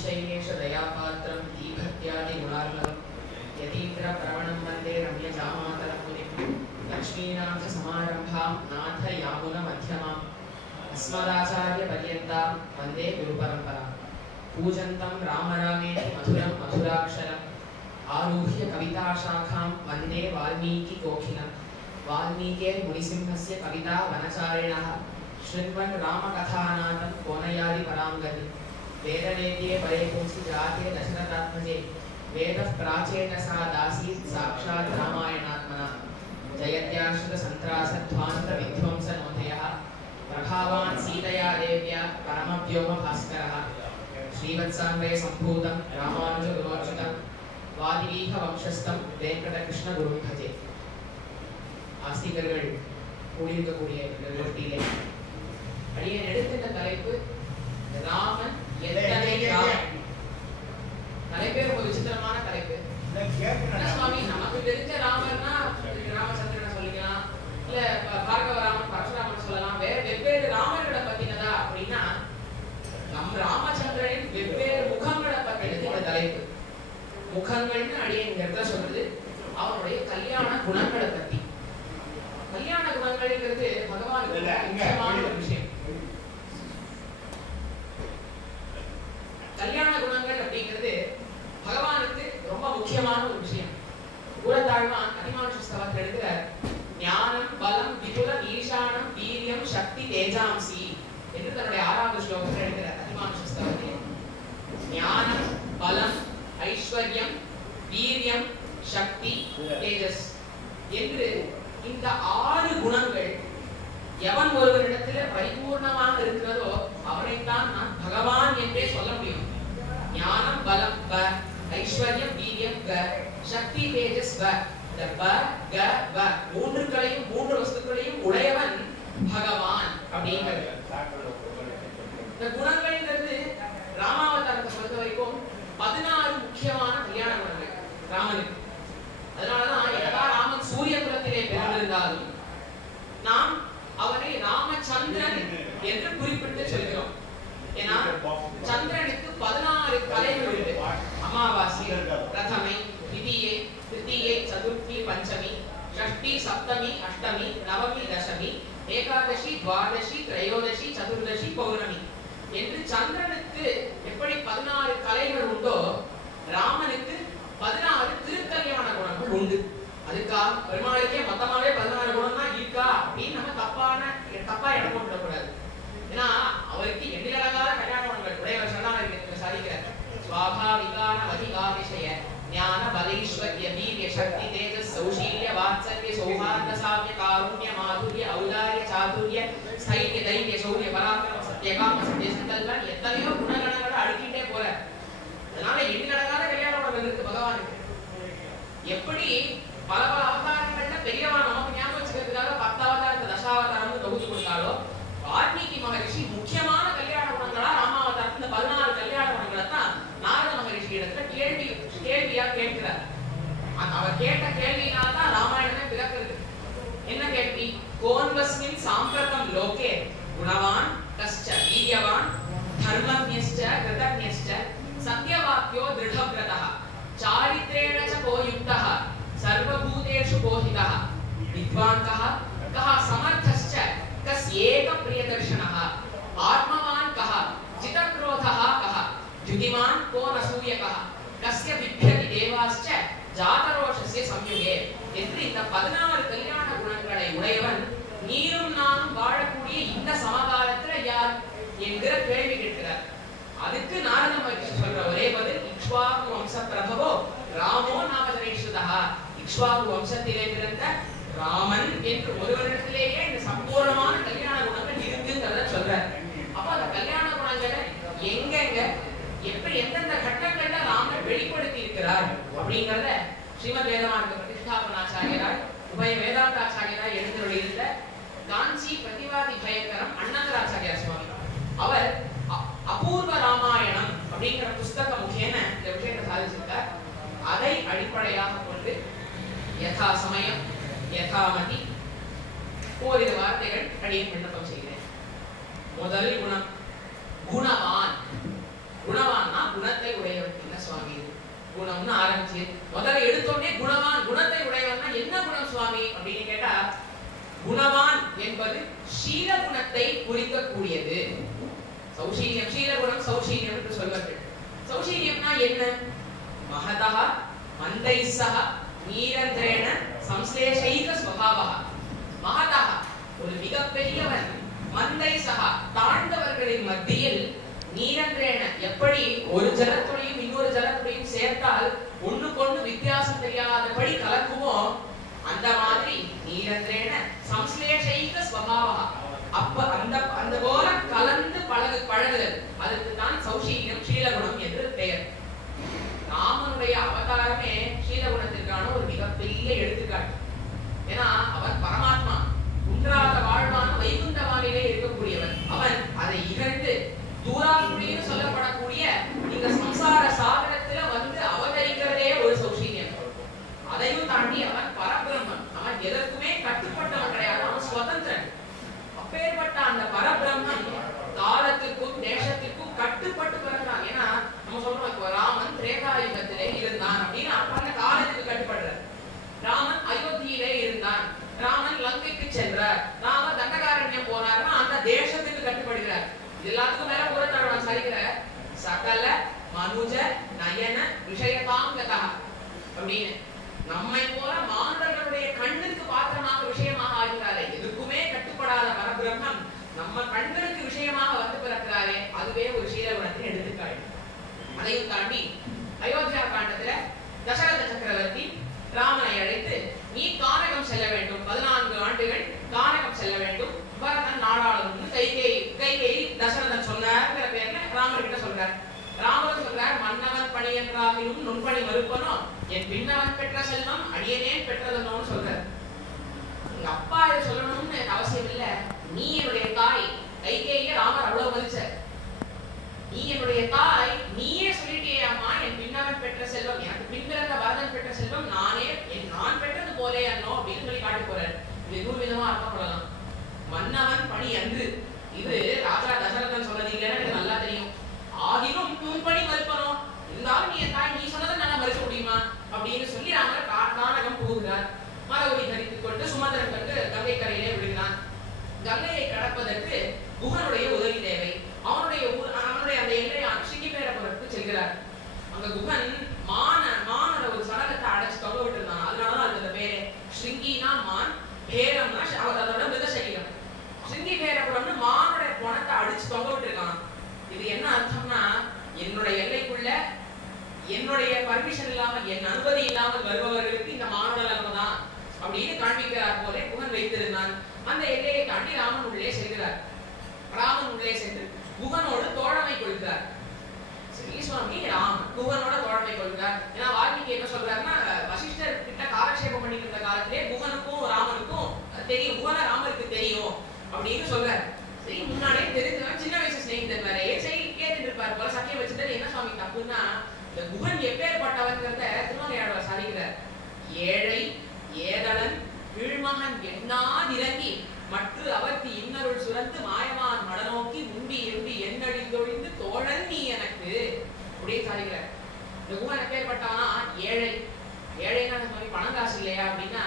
श्रीशैलेश दयापात्रं दीभक्त्यादि गुणार्णवं यतीन्द्र प्रवणं वन्दे रम्यजामातरमुनिं लक्ष्मीनाथ समारम्भां नाथ यामुन मध्यमाम् अस्मदाचार्यपर्यन्तां वन्दे गुरुपरम्परां पूजन्तं रामरामेति मधुरं मधुराक्षरम् आरुह्य कविताशाखां वन्दे वाल्मीकिकोकिलं वाल्मीकिर्मुनिसिंहस्य कविता वनचारिणः शृण्वन् रामकथानाथं कोनयादि पराङ्गति वेदवेद्ये परेपुंसि जाते दशरथात्मजे वेदः प्राचेतसा दासीत् साक्षात् रामायणात्मना जयत्याश्रितसन्त्रासध्वान्तविध्वंसनोदयः प्रभावान् सीतया देव्या परमव्योमभास्करः श्रीवत्साङ्गे सम्भूतं रामानुजगुरोर्चितं वादिवीहवंशस्थं वेङ्कटकृष्णगुरुं भजे ஆசிரியர்கள் கூடியிருக்கக்கூடிய இந்த கோஷ்டியிலே அடியேன் எடுத்த தலைப்பு ராமன் எத்தனை தலைப்பே ரொம்ப விசித்திரமான தலைப்பு. சுவாமி நமக்கு தெரிஞ்ச ராமர்னா ராமச்சந்திரனை சொல்லிக்கலாம், இல்ல பார்கவராமன் பரசுராமன் சொல்லலாம், வேற வெவ்வேறு ராமர்களை பத்தினதா அப்படின்னா நம் ராமச்சந்திரனின் வெவ்வேறு முகங்களை பத்தினது இந்த தலைப்பு. முகங்கள்னு அடியேன் இங்க இருக்க சொல்றது அவனுடைய கல்யாண குணங்களை பத்தி. கல்யாண குணங்கள்ங்கிறது பகவானுக்கு முக்கியமான ஒரு விஷயம். கல்யாண குணங்கள் அப்படிங்கிறது பகவானுக்கு ரொம்ப முக்கியமான ஒரு விஷயம். கூறத்தாழ்வான் அதிமானுஷஸ்தவத்தில் எடுக்கிற ஞானம் பலம் விபுலம் ஈசானம் வீரியம் சக்தி தேஜாம்சி என்று தன்னுடைய 6வது ஸ்லோகத்தில் எடுக்கிற அதிமானுஷஸ்தவத்தில் ஞானம் பலம் ஐஸ்வர்யம் வீரியம் சக்தி தேஜஸ் என்று இந்த 6 குணங்கள் எவன் ஒருவரிடத்துல பரிபூர்ணமாக இருக்கிறதோ அவனைத்தான் நான் பகவான் என்றே சொல்ல முடியும். ஞானம் பலம் ப, ஐஸ்வர்யம் வீரியம் க, சக்தி தேஜஸ் வ. இந்த ப க வ மூன்றுகளையும் 3 வஸ்துக்களையும் உடையவன் பகவான் அப்படிங்கிறது. இந்த குணங்கள்ங்கிறது ராமாவதாரத்தை பொறுத்த வரைக்கும் 16 முக்கியமான கல்யாண குணங்கள் ராமனுக்கு. அதனாலதான் என்னதான் ராமன் சூரிய குலத்திலே பிறந்திருந்தாலும் நாம் அவனை ராமச்சந்திரன் என்று குறிப்பிட்டு சொல்கிறோம். ஏன்னா சந்திரனுக்கு 16 கலைகள் உண்டு. அமாவாசை, பிரதமை, திதியை, திருத்தியை, சதுர்த்தி, பஞ்சமி, ஷஷ்டி, சப்தமி, அஷ்டமி, நவமி, தசமி, ஏகாதசி, துவாதசி, திரையோதசி, சதுர்தசி, பௌர்ணமி என்று சந்திரனுக்கு எப்படி 16 கலைகள் உண்டோ ராமனுக்கு 16 திருக்கல்யாண குணங்கள் உண்டு. அதுக்கா பெருமாளுக்கே மொத்தமாவே 16 குணம் தான் இருக்கா அப்படின்னு நம்ம தப்பா இடம் போட்டுடக்கூடாது. ஏன்னா அவருக்கு எண்ணிலடங்காத கல்யாண குணங்கள் உடையவர் சொன்னாங்க சாதிக்கிறார். ஸ்வாபாவிகான வதிகாதிசய ஞான பலைஸ்வர்ய வீரிய சக்தி தேஜஸ் சௌஷீல்ய வாத்சல்ய சௌஹார்த சாமிய காருண்ய மாதுரிய ஔதாரிய சாதுரிய ஸ்தைர்ய தைரிய சௌரிய பராக்கிரம சத்யகாம சத்ய சங்கல்பன் எத்தனையோ குணகணங்களை அடுக்கிட்டே போற. அதனால எண்ணிலடங்காத கல்யாண குணங்கள் இருக்கு பகவானுக்கு. எப்படி பல அவதாரங்கள்ல பெரியவா நமக்கு ஞாபகம் வச்சுக்கிறதுக்காக 10 அவதாரத்தை தசாவதாரம் தொகுத்து கொடுத்தாலோ வால்மீகி மகரிஷி முக்கியமான கல்யாண குணங்களா ராமாவதாரத்துல 16 கல்யாண குணங்களை தான் நாரத மகரிஷி இடத்துல கேள்வியா கேட்கிறார். அவர் கேட்ட கேள்வியினால தான் ராமாயணமே பிறக்கிறது. என்ன கேள்வி? கோன்வஸ்மின் சாம்பிரதம் லோகே குணவான் கஷ்ட வீரியவான் தர்மஜ்ஞஸ்ச கிருதஜ்ஞஸ்ச சத்யவாக்யோ திருடவ்ரதः चारित्रेण च को युक्तः सर्वभूतेषु बोधितः विद्वान् कः कः समर्थश्च कस्येक प्रियदर्शनः आत्मवान् कः जितक्रोधः कः द्युतिमान् को नसूयकः कस्य बिभ्यति देवाश्च जातरोषस्य संयुगे என்று இந்த 16 கல்யாண குணங்களை உடையவன் நீரும் நானும் வாழக்கூடிய இந்த சமகாலத்துல யார் என்கிற கேள்வி கேட்கிறார். அதுக்கு நாரத மகரிஷி சொல்ற ஒரே பதில் இக்ஷ்வாகு வம்ச பிரபவோ ராமோ நாமதரேஷ்வதா. இக்ஷ்வாகு வம்சத்திலே பிறந்த ராமன் என்று ஒருவரிடத்திலேயே இந்த சம்பூர்ணமான கல்யாண குணங்கள் இருக்குங்கிறத சொல்றார். அப்ப அந்த கல்யாண குணங்களை எங்கெங்க எப்படி எந்தெந்த கட்டங்கள்ல ராமன் வெளிப்படுத்தி இருக்கிறார் அப்படிங்கறத ஸ்ரீமத் வேதமார்க்க பிரதிஷ்டாபனாச்சாரியரால் உபய வேதாந்தாச்சாரியரால் எழுந்தருளியிருந்த காஞ்சி பிரதிவாதி பயங்கரம் அண்ணந்தராச்சாரியா சுவாமி அவர் அபூர்வ ராமாயணம் அப்படிங்கிற புஸ்தக முக்கியன இந்த விஷயத்தை சாதிச்சிருக்கார். அதை அடிப்படையாக கொண்டு யதா சமயம் யதாமதி ஓரிரு வார்த்தைகள் அடியேன் விண்ணப்பம் செய்கிறேன். முதல் குணம் குணவான். குணவான்னா குணத்தை குணம்னு ஆரம்பிச்சு முதல்ல எடுத்தோடனே குணவான், குணத்தை உடையவன்னா என்ன குணம் சுவாமி அப்படின்னு கேட்டா, குணவான் என்பது சீல குணத்தை குறிக்கக்கூடியது. சௌஷீல்யம், சீலகுணம் சௌஷீல்யம் என்று சொல்வார்கள். சௌஷீல்யம்னா என்ன? மகதः மந்தைஸ்ஸः நீரந்திரேண சம்ஸ்லேஷைக ஸ்வபாவः. மகதः ஒரு மிகப்பெரியவன், மந்தைஸ்ஸः தாழ்ந்தவர்களின் மத்தியில், நீரந்திரேண எப்படி ஒரு ஜலத்துடையும் இன்னொரு ஜலத்துடையும் சேர்த்தால் ஒண்ணுக்கொண்ணு வித்தியாசம் தெரியாதபடி கலக்குமோ அந்த மாதிரி நீரந்திரேண சம்ஸ்லேஷைக ஸ்வபாவः. அப்ப அந்த போல கலந்து பழகுதல், அதுக்கு தான் சௌஷீல்யம் சீலகுணம் என்று பெயர். ராமனுடைய அவதாரமே சீலகுணத்திற்கான ஒரு மிகப்பெரிய எடுத்துக்காட்டு. ஏன்னா அவன் பரமாத்மா, குன்றாத வாழ்வான வைகுண்ட வானிலே இருக்கக்கூடியவன். அவன் அதை இகழ்ந்து தூராக்குடின்னு சொல்லப்படக்கூடிய இந்த சம்சார சாகரத்துல வந்து அவதரிக்கிறதே ஒரு சௌஷீல்யம். அதையும் தாண்டி அவன் பரபிரம்மன், அவன் எதற்குமே கட்டுப்பட்டவன் கிடையாது, அவன் சுதந்திரன். அப்பேற்பட்ட அந்த பரபிரம்மன் காலத்திற்கும் தேசத்திற்கும் கட்டுப்பட்டு பிறந்தான். ஏன்னா நம்ம சொல்றோம் இப்போ ராமன் திரேதாயுகத்திலே இருந்தான் அப்படின்னு அந்த காலத்துக்கு கட்டுப்படுறார். ராமன் அயோத்தியிலே இருந்தான், ராமன் லங்கைக்கு சென்றார், ராமன் தண்டகாரண்யம் போனார்னா அந்த தேசத்துக்கு கட்டுப்படுகிறார். இது எல்லாத்துக்கும் மேல கூறத்தாழ்வான் சரிக்கிற சகல மனுஜ நயன விஷயதாங்கதா அப்படின்னு நம்மை போல மாணவர்களுடைய கண்ணுக்கு பாத்திரமாக விஷயமாக ஆகிறாரே, எதுக்குமே கட்டுப்படாத பரபிரம்மம் நம்ம கண்களுக்கு விஷயமாக வந்து பிறக்கிறாரே, அதுவே ஒரு சீலகுணத்தின் எடுத்துக்காட்டு. அதையும் தாண்டி அயோத்தியா காண்டத்துல தசரத சக்கரவர்த்தி ராமனை அழைத்து நீ கானகம் செல்ல வேண்டும், 14 ஆண்டுகள் கானகம் செல்ல வேண்டும், பரதன் நாடாளும் கைகேயி தசரதன் சொன்னார்ங்கிற பேர்ல ராமர் கிட்ட சொல்றார். ராமர் சொல்றார், மன்னவன் பணி என்றாகிலும் நுண்பணி மறுப்பனோ, என் பின்னவன் பெற்ற செல்வம் அடியனேன் பெற்றதனோன்னு சொல்றார். எங்க அப்பா இதை சொல்லணும்னு அவசியம் இல்ல, நீ என்னுடைய தாய். கைகேயிய ராமர் அவ்வளவு மதிச்சார். நீ என்னுடைய தாய், நீயே சொல்லிட்டே அம்மா என் பின்னவன் பெற்ற செல்வம், எனக்கு பின்பிறந்த பரதன் பெற்ற செல்வம் நான் பெற்றது போலே அண்ணோ அப்படின்னு சொல்லி காட்டி போறாரு. இது 100 விதமா அர்த்தம் பண்ணலாம். மன்னவன் பணி அன்று, இது ராஜா தசரதன் சொன்னது இல்லைன்னு எனக்கு நல்லா தெரியும். ஆகிலும் நுண்பணி மறுப்பனோ, இருந்தாலும் நீ என் தாய், நீ சொன்னதை நான் மறுக்க முடியுமா அப்படின்னு சொல்லி ராமர் கானகம் புகுகிறார். மரவடி தரித்துக் கொண்டு சுமந்திரன் கண்டு கங்கை கரையிலே விடுகிறான். கங்கையை கடப்பதற்கு குகனுடைய உதவி தேவை. அவனுடைய அந்த எல்லையான சிங்கிபேரபுரத்துக்கு செல்கிறார். அங்க குகன் மானோட ஒரு சடலத்தை அடைச்சு தொங்க விட்டு இருந்தான். அதனாலதான் அதுக்கு அந்த பேரு. ஸ்ருங்கினா மான், பேரம்னா அதோட மிருகசரீரம். ஸ்ருங்கிபேரபுரம்னு மானுடைய பணத்தை அடிச்சு தொங்க விட்டு இருக்கான். இது என்ன அர்த்தம்னா, என்னுடைய எல்லைக்குள்ள என்னுடைய பர்மிஷன் இல்லாமல், என் அனுமதி இல்லாமல் வருபவர்களுக்கு இந்த மானுட நிலைமை தான் அப்படின்னு காண்பிக்கிறார் போலே குகன் வைத்திருந்தான். அந்த எல்லையை தாண்டி ராமன் உள்ளே செல்கிறார். ராமன் உள்ளே சென்று குகனோடு தோழமை கொள்கிறார். சரி சுவாமி, ராமன் குகனோட தோழமை கொள்கிறார். ஏன்னா வால்மீகி என்ன சொல்றாருன்னா, வசிஷ்டர் கிட்ட காலக்ஷேபம் பண்ணிட்டு இருந்த காலத்திலே குகனுக்கும் ராமனுக்கும் தெரியும், குகன ராமருக்கு தெரியும் அப்படின்னு சொல்றாரு. சரி, முன்னாடியே தெரிஞ்சவன், சின்ன வயசு ஸ்நேகிதன் வேறையே, சரி கேட்டுட்டு இருப்பார் போல. சத்தியம் வச்சுட்டு என்ன சுவாமி தப்புன்னா, இந்த குகன் எப்பேற்பட்டவன்கிறத திருமங்கையாழ்வார் சாதிக்கிறார். ஏழை ஏதலன் கீழ்மகன் எண்ணாதிறங்கி மற்ற அவர்க்கு இன்னருள் சுரந்து மாயமான் மடநோக்கி முண்டி எம்பி எண்ணழிந்தொழிந்து தோழன் நீ எனக்கு அப்படின்னு சாதிக்கிறார். இந்த குகன் எப்பேற்பட்டவனா ஏழை. ஏழைன்னா நம்ம பணம் காசு இல்லையா அப்படின்னா,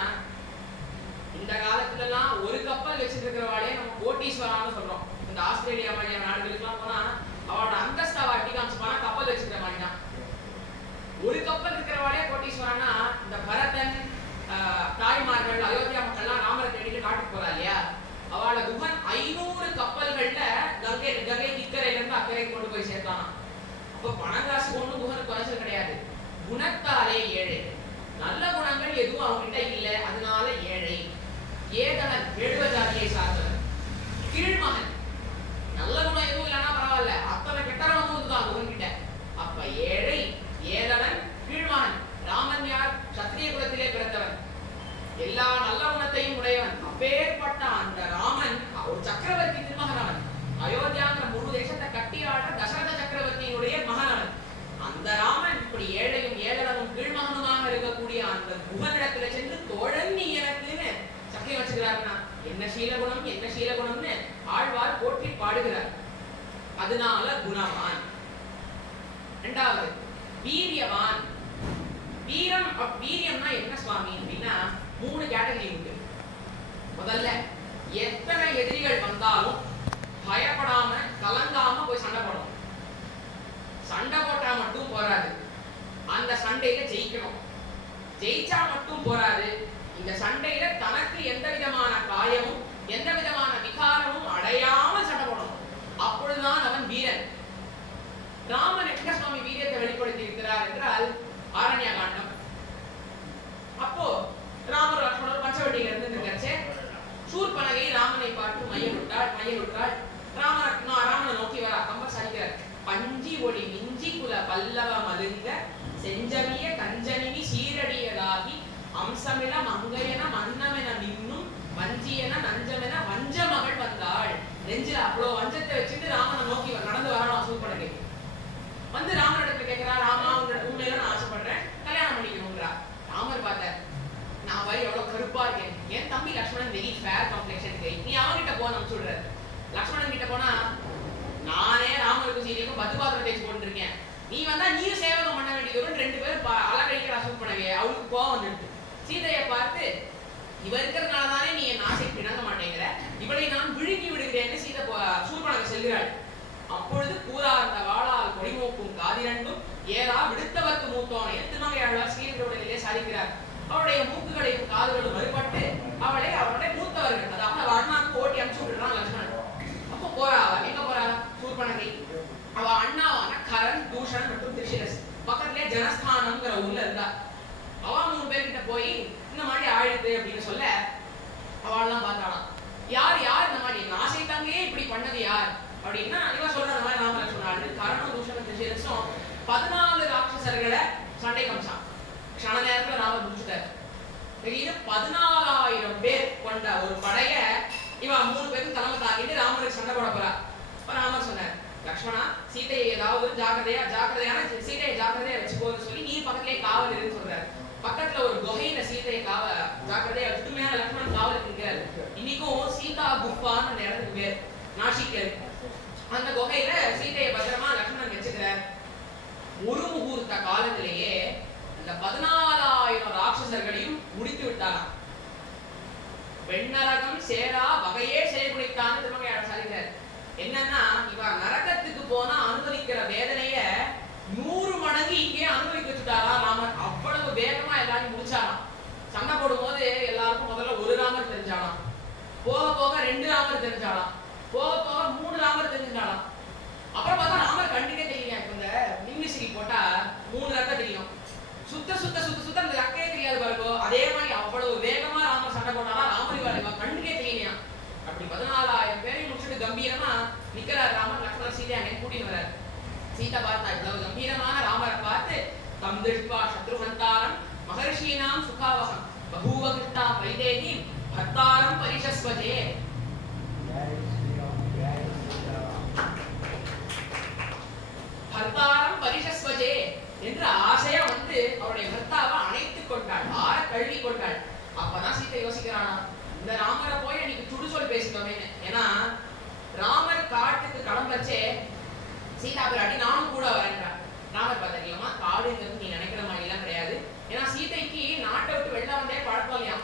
இந்த காலத்துல எல்லாம் ஒரு கப்பல் வச்சுட்டு இருக்கிறவாளே நம்ம கோட்டீஸ்வரான்னு சொல்றோம். இந்த ஆஸ்திரேலியா மாதிரியான நாடுகளுக்கு எல்லாம் போனா அவனோட அந்தஸ்தை வாட்டி காமிச்சுப்பானா கப்பல் வச்சுக்கிற மாதிரினா. ஒரு கப்பல் இருக்கிறவாளே கோட்டீஸ்வரனா. இந்த பரதன் தாய்மார்கள் அயோத்தியா மக்கள்லாம் ராமரை தேடிட்டு காட்டுக்கு போறா இல்லையா, அவளை குகன் 500 கப்பல்கள்ல கங்கை இக்கரையில இருந்து அக்கறை கொண்டு போய் சேர்த்தானா. அப்ப பணம் காசு ஒண்ணு குகனுக்கு குறைச்சல் கிடையாது. குணத்தாலே ஏழை. நல்ல குணங்கள் எதுவும் அவங்ககிட்ட இல்ல, அதனால ஏழை. ஏதனன் வேடுவ ஜாதியை சார்ந்தவன். கீழ்மகன், நல்ல குணம் எதுவும் இல்லைன்னா பரவாயில்ல, அத்தனை கெட்ட குணமும் தான் குகன் கிட்ட. அப்ப ஏழை ஏதனன் கீழ்மகன். ராமன் யார்? சத்திரிய குலத்திலே பிறந்தவன், எல்லா நல்ல குணத்தையும் உடையவன். அப்பேற்பட்ட அந்த ராமன் ஒரு சக்கரவர்த்தி திருமகனவன். அயோத்தியாங்கிற முழு தேசத்தை கட்டி ஆட தசரத சக்கரவர்த்தியினுடைய மகனவன். அந்த ராமன் இப்படி ஏழையும் ஏழனும் கீழ்மகனுமாக இருக்கக்கூடிய அந்த குகனிடத்துல சென்று தோழன் நீ எனக்குன்னு சத்தியம் வச்சுக்கிறாருன்னா, என்ன சீலகுணம் என்ன சீலகுணம்னு ஆழ்வார் போற்றி பாடுகிறார். அதனால குணவான். இரண்டாவது வீரியவான். வீரியம்னா என்ன சுவாமி அப்படின்னா 3 கேட்டகரி உண்டு. முதல்ல எத்தனை எதிரிகள் வந்தாலும் பயப்படாம கலங்காம போய் சண்டை போடணும். சண்டை போட்டா மட்டும் போராது, அந்த சண்டையில ஜெயிக்கணும். ஜெயிச்சா மட்டும் போராது, இந்த சண்டையில தனக்கு எந்த விதமான காயமும் எந்த விதமான விகாரமும் அடையாமல் சண்டை போடணும். அப்பொழுதுதான் அவன் வீரன். ராமன் எங்க சுவாமி வீரியத்தை வெளிப்படுத்தி இருக்கிறார் என்றால் ஆரண்ய காண்டம். அப்போ ராமர் லக்ஷ்மணர் பஞ்சவட்டியில இருந்து நினைச்சே சூர்பனகை ராமனை பார்த்து மையலுற்றாள். ராமனை நோக்கி வர கம்பர் சாதிக்கிறார். பஞ்சி ஒளி மிஞ்சி குல பல்லவ மதுங்க செஞ்சமிய கஞ்சனினி சீரடியதாகி அம்சமில மங்கையன மன்னமென மின்னும் வஞ்சியன நஞ்சமென வஞ்ச மகள் வந்தாள். நெஞ்சில அவ்வளவு வஞ்சத்தை வச்சுட்டு ராமனை நோக்கி நடந்து வரணும் சூர்பனகை. வந்து ராமனிடத்துல கேட்கிறா, ராமா உண்மையில நான் ஆசைப்படுறேன், கல்யாணம் பண்ணிக்கணும்ன்றா. ராமர் பார்த்தார், நான் வரை எவ்வளவு கருப்பா இருக்கேன், என் தம்பி லக்ஷ்மணன் வெரி ஃபேர் காம்ப்ளெக்ஷன் கை, நீ அவன்கிட்ட போன சொல்றாரு. லக்ஷ்மணன் கிட்ட போனா, நானே ராமருக்கும் சீதைக்கும் பத்துபாத்திரம் தேய்ச்சி போட்டுருக்கேன், நீ வந்தா நீயும் சேவகம் பண்ண வேண்டியது வரும். 2 பேரும் அலக்கழிக்கிற சூழ்பனவே. அவளுக்கு கோவம் வந்துட்டு சீதையை பார்த்து, இவ இருக்கிறதுனால தானே நீ என் ஆசைக்கு பிணங்க மாட்டேங்கிற, இவளை நான் விழுங்கி விடுகிறேன்னு சீதை சூழ்பனகை செல்கிறாள். அப்பொழுது கூறார்ந்த வாளால் கொடிமோக்கும் காதிரண்டும் ஏறா விடுத்தவர்க்கு மூத்தோனை திருமங்கையாழ்வார் ஸ்ரீரங்கத்திலே சாதிக்கிறார். அவளுடைய மூக்குகளையும் காதுகளும் மறுபட்டு அவளுடைய மூத்தவர்கள், அதாவது அவ அண்ணாவுக்கு ஓட்டி அனுப்பிச்சு விட்டுறான் லக்ஷ்மணன். அப்போ போறா. எங்க போறா? சூர்பனகை அவ அண்ணாவான கரண், தூஷன் மற்றும் திரிஷிரஸ் பக்கத்திலே ஜனஸ்தானம்ங்கிற ஊர்ல இருந்தா. அவ 3 பேர்கிட்ட போய் இந்த மாதிரி ஆயிடுது அப்படின்னு சொல்ல, அவள்லாம் பார்த்தாலாம். யார் இந்த மாதிரி ஆசை தங்கையே இப்படி பண்ணது யார் அப்படின்னா, இவன் சொல்ற மாதிரி ராம சொன்னாரு. கரணம், தூஷன், திரிஷிரஸும் 14 ராட்சசர்களை சண்டை காமிச்சான். க்ஷண நேரத்துல ராமர் முடிச்சுட்டாரு. 14,000 பேர் கொண்ட ஒரு படைய இவன் 3 பேரும் தலைமை தாக்கிட்டு ராமருக்கு சண்டை போட போறா. ராமர் சொன்னார், லக்ஷ்மணா சீதையை ஏதாவது ஜாக்கிரதையான சீதையை ஜாக்கிரதையா வச்சுக்கோன்னு சொல்லி நீ பக்கத்திலே காவல் இருக்குன்னு சொல்றாரு. பக்கத்துல ஒரு குகையில சீதையை ஜாக்கிரதையா வச்சுட்டு மேல லக்ஷ்மணன் காவலுக்கு நிற்கிறாரு. இன்னைக்கும் சீதா குஃபான்னு அந்த இடத்துக்கு பேர், நாசிக்ல இருக்கு. அந்த குகையில சீதையை பத்திரமா லக்ஷ்மணன் வச்சுக்கிறார். ஒரு முகூர்த்த காலத்திலேயே அந்த 14,000 ராட்சசர்களையும் முடித்து விட்டாராம். வெண்ணரகம் சேரா வகையே செயல்படுத்தான்னு திருமங்கையாளர் சாதிக்கிறார். என்னன்னா, இவ நரகத்துக்கு போனா அனுபவிக்கிற வேதனைய 100 மடங்கு இங்கே அனுபவிக்க வச்சுட்டாரா ராமர். அவ்வளவு வேகமா எல்லாரையும் முடிச்சாராம். சண்டை போடும் போது எல்லாருக்கும் முதல்ல 1 ராமர் தெரிஞ்சாலாம், போக போக 2 ராமர் தெரிஞ்சாலாம், போக போக 3 ராமர் தெரிஞ்சாலாம். அப்புறம் பார்த்தா ராமர் கண்டிப்பா தெரியல. இப்ப இந்த மின்விசிறி போட்டா 3 ரக்க தெரியும், சுத்த சுத்த சுத்த சுத்த அந்த ரக்கையே தெரியாது பாருங்கோ. அதே மாதிரி அவ்வளவு வேகமா ராமர் சண்டை போட்டாரா ராமர் கண்ணுக்கே தெரியலையா. அப்படி 14,000 பேரையும் முடிச்சுட்டு கம்பீரமா நிக்கிறார் ராமர். லக்ஷ்மணர் சீதை அங்கே கூட்டிட்டு வர்றாரு. சீதா பார்த்தா இவ்வளவு கம்பீரமான ராமரை பார்த்து, தம் திருஷ்பா சத்ருஹந்தாரம் மகர்ஷீனாம் சுகாவகம் பகூவ கிருஷ்ணா வைதேகி பர்த்தாரம் பரிஷஸ்வஜே. பர்த்தாரம் பரிஷஸ்வஜே என்று ஆசையா வந்து அவருடைய பர்த்தாவை அணைத்துக் கொண்டாள், ஆற கழுவி கொண்டாள். அப்பதான் சீதை யோசிக்கிறானா, இந்த ராமரை போய் அன்னைக்கு சுடுசொல் பேசிட்டோமே. ஏன்னா ராமர் காட்டுக்கு கிளம்பச்சே சீதா பிராட்டி நானும் கூட வரேன்றார். ராமர் பார்த்தீங்களா, காடுங்கிறது நீ நினைக்கிற மாதிரி எல்லாம் கிடையாது. ஏன்னா சீதைக்கு நாட்டை விட்டு வெளில வந்தே பழக்கம் இல்லையா.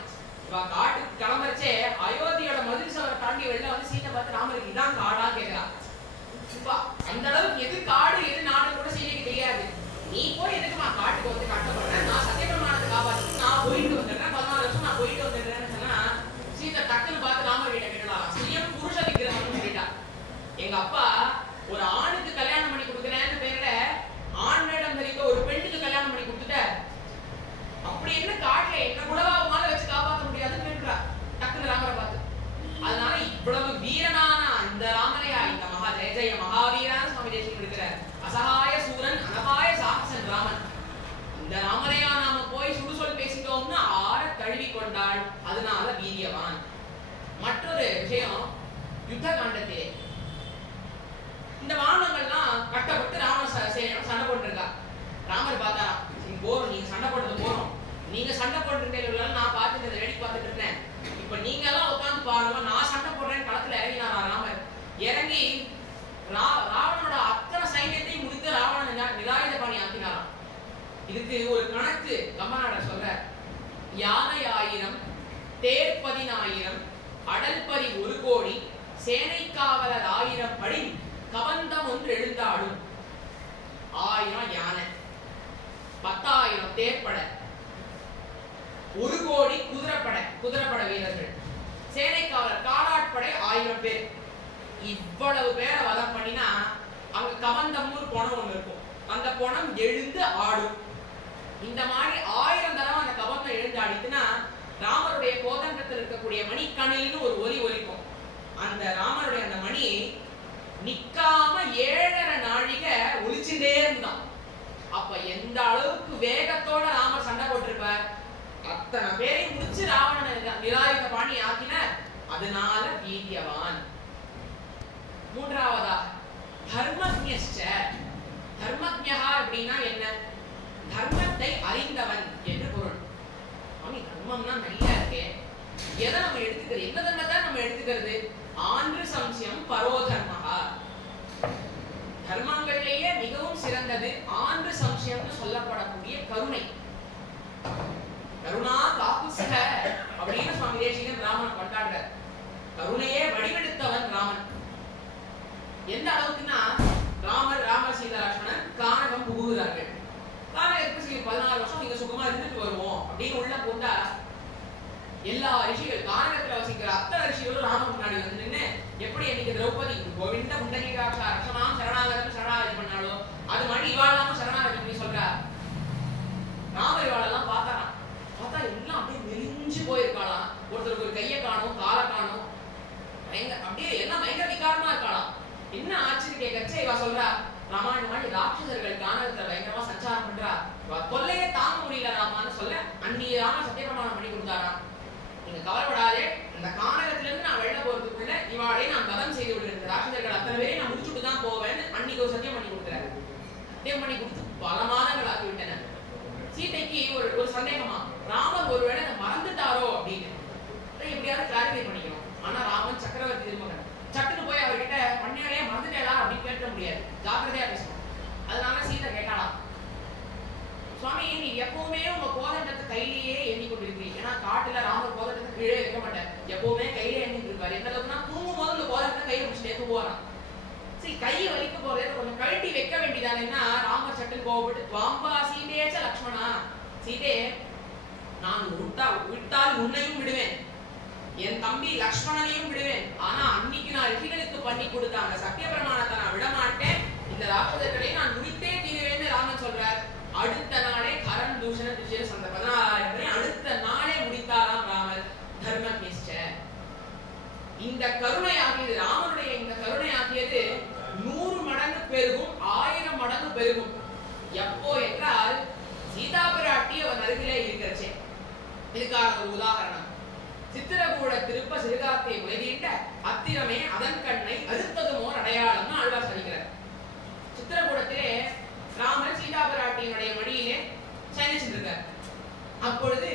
இவ காட்டுக்கு கிளம்பச்சே அயோத்தியோட மதுரை சவரை தாண்டி வெளில வந்து சீதை பார்த்து ராமருக்கு இதான் காடா கேட்கிறா. அந்த அளவுக்கு எது காடு எது நாடு கூட சீதைக்கு தெரியாது. நீ போய் எதுக்குமா காட்டுக்கு வந்து கட்டப்படுறேன், நான் சத்தியபிரமாணத்தை காப்பாத்து நான் போயிட்டு வந்துடுறேன், 14 வருஷம் நான் போயிட்டு வந்துடுறேன்னு சொன்னா சீதை டக்குன்னு பார்த்து ராமர் கிட்ட கேட்டலாம். ஸ்ரீயம் புருஷ விக்கிரமம்னு சொல்லிட்டா. எங்க அப்பா ஒரு ஆணுக்கு கல்யாணம் பண்ணி கொடுக்குறேன்னு பேர்ல ஆண்களிடம் தரிக்க ஒரு பெண்ணுக்கு கல்யாணம் பண்ணி கொடுத்துட்ட, அப்படி என்ன காட்டுல என்ன கூடவா அவங்களால வச்சு காப்பாற்ற முடியாதுன்னு கேட்கிறா டக்குன்னு ராமரை பார்த்து. அதனால இவ்வளவு வீரனான இந்த ராமரையா இந்த ஜெய மகாவீரான சுவாமி தேசிகன் இருக்கிறார். அசகாய சூரன் அனகாய சாகசன் ராமன். இந்த ராமரையா நாம போய் சுடுசொல் பேசிட்டோம்னு ஆற கழுவி கொண்டாள், அதனால வீரியவான். மற்றொரு விஷயம், யுத்த காண்டத்திலே இந்த வானங்கள்லாம் கட்டப்பட்டு ராமர் சண்டை போட்டுருக்கா. ராமர் பார்த்தாரா, போறோம் நீங்க சண்டை போடுறது போறோம், நீங்க சண்டை போட்டுருக்கீங்க, நான் பார்த்துட்டு வேடி பார்த்துட்டு இருக்கேன், இப்ப நீங்க எல்லாம் உட்காந்து பாருங்க, நான் சண்டை போடுறேன். களத்துல இறங்கினாரா ராமர். இறங்கி ராவணனோட அத்தனை சைன்யத்தையும் முடித்து ராவணன் நிராயுத பாணி ஆக்கினாராம். இதுக்கு ஒரு கணக்கு கம்மநாடர் சொல்ற. யானை 1000, தேர் 10000, அடல்பரி 1 கோடி, சேனை காவலர் 1000 படி, கவந்தம் ஒன்று எழுந்தாடும். 1000 யானை, 10,000 தேர்ப்படை, 1 கோடி குதிரைப்படை வீரர்கள், சேனை காவலர் காலாட்படை 1000 பேர். இவ்வளவு பேரை வதம் பண்ணினா அங்க கவந்தம்னு பொணம் ஒண்ணு இருக்கும். அந்த பொணம் எழுந்து ஆடும். இந்த மாதிரி 1000 தடவை அந்த கவந்தம் எழுந்து ஆடிட்டுனா ராமருடைய கோதண்டத்தில் இருக்கக்கூடிய மணிக்கணில்னு ஒரு ஒலி ஒலிக்கும். அந்த ராமருடைய அந்த மணி நிக்காம 7.5 நாழிகை ஒலிச்சுட்டே இருந்தான். அப்ப எந்த அளவுக்கு வேகத்தோட ராமர் சண்டை போட்டிருப்பார். அத்தனை பேரை முடிச்சு ராவணனை நிராயுத பாணி ஆக்கினார். அதனால வீரியவான். மூன்றாவதா தர்மஜ்ஞஸ்ச. தர்மஜ்ஞா அப்படின்னா என்ன? தர்மத்தை அறிந்தவன் என்று பொருள். தர்மம்னா நிறைய இருக்கே. எதை நம்ம எடுத்துக்கிறது? எந்த தர்மத்தை நம்ம எடுத்துக்கிறது? ஆன்று சம்சயம் பரோதர்மஹா. தர்மங்களிலேயே மிகவும் சிறந்தது ஆன்று சம்சயம்னு சொல்லப்படக்கூடிய கருணை. கருணா காகுஸ்க அப்படின்னு சுவாமி தேசிகன் ராமன் கொண்டாடுறார். கருணையே வடிவெடுத்தவன் ராமன். எந்த அளவுக்குன்னா ராமர் சீதா லட்சுமணன் கானகம் புகுகிறார்கள். கானகத்துக்கு 14 வருஷம் நீங்க சுகமா இருந்துட்டு வருவோம் அப்படின்னு உள்ள போட்டா எல்லா ரிஷிகள் கானகத்துல வசிக்கிற அத்தனை ரிஷிகளும் ராமன் முன்னாடி வந்து நின்று எப்படி இன்னைக்கு திரௌபதி கோவிந்த முண்டகிகாட்சா ரக்ஷமாம் சரணாகதம் சரணாகதி பண்ணாலோ அது மாதிரி இவாளாம சரணாகதி பண்ணி சொல்றா. ராமர் இவாளெல்லாம் பார்த்தாராம். பார்த்தா எல்லாம் அப்படியே நெறிஞ்சு போயிருக்காளாம். ஒருத்தருக்கு ஒரு கையை காணும், காலை காணும், அப்படியே எல்லாம் பயங்கர விகாரமா இருக்காளாம். என்ன ஆச்சுன்னு கேட்கச்சே இவ சொல்றா, ராமா இந்த மாதிரி ராட்சசர்கள் கானகத்துல பயங்கரமா சஞ்சாரம் பண்றா, கொல்லையே தாங்க முடியல ராமான்னு சொல்ல அன்னிய ராம சத்தியப்பிரமாணம் பண்ணி கொடுத்தாராம். நீங்க கவலைப்படாதே, இந்த கானகத்துல இருந்து நான் வெளில போறதுக்குள்ள இவாளே நான் வதம் செய்து விடுறேன், ராட்சசர்கள் அத்தனை பேரையும் நான் முடிச்சுட்டு தான் போவேன்னு அன்னைக்கு ஒரு சத்தியம் பண்ணி கொடுக்குறாரு. சத்தியம் பண்ணி கொடுத்து பல மாதங்கள் ஆக்கி விட்டன. சீதைக்கு ஒரு சந்தேகமா, ராமர் ஒருவேளை மறந்துட்டாரோ அப்படின்னு எப்படியாவது கிளாரிஃபை பண்ணிக்கணும். ஆனா ராமன் சக்கரவர்த்தி திருமகன், சட்டுன்னு போய் அவர்கிட்ட பண்ணையாலே மறந்துட்டேடா அப்படின்னு கேட்க முடியாது, ஜாக்கிரதையா பேசணும். அதனால சீதை கேட்டாலாம், சுவாமி நீ எப்பவுமே உங்க கோதண்டத்தை கையிலேயே எண்ணி கொண்டிருக்கீங்க. ஏன்னா காட்டுல ராமர் கோதண்டத்தை கீழே வைக்க மாட்டார், எப்பவுமே கையில எண்ணிட்டு இருப்பாரு. எந்த அளவுக்குனா தூங்கும் போது இந்த கோதண்டத்தை கையை பிடிச்சிட்டே தூங்குவாராம். சரி கையை வலிக்க போறதே கொஞ்சம் கழட்டி வைக்க வேண்டியதானேன்னா ராமர் சட்டுன்னு கோவப்பட்டு, வாம்பா சீதேச்ச லக்ஷ்மணா, சீதே நான் விட்டால் உன்னையும் விடுவேன், என் தம்பி லக்ஷ்மணனையும் விடுவேன். ஆனா அன்னைக்கு நான் ரிஷிகளுக்கு பண்ணி கொடுத்தாங்க சத்திய பிரமாணத்தை நான் விட மாட்டேன், இந்த ராட்சசர்களை நான் முடித்தே தீருவேன்னு ராமன் சொல்றார். அடுத்த நாளே கரண் தூஷண திசையில் அந்த 16,000 அடுத்த நாளே முடித்தாராம் ராமர். தர்மஜ்ஞ. இந்த கருணை ஆகியது, ராமனுடைய இந்த கருணை ஆகியது 100 மடங்கு பெருகும், 1000 மடங்கு பெருகும். எப்போ என்றால் சீதா பிராட்டி அவன் அருகிலே இருக்கிறச்சே. இதுக்கான ஒரு உதாரணம், சித்திரகூட திருப்ப சிறுகாத்தை உலகிட்ட அத்திரமே அதன் கண்ணை அறுத்ததுமோ அடையாளம்னு ஆழ்வார் சொல்கிறார். சித்திரகூடத்திலே ராமர் சீதா பிராட்டியினுடைய மடியிலே சயனிச்சிருக்கார். அப்பொழுது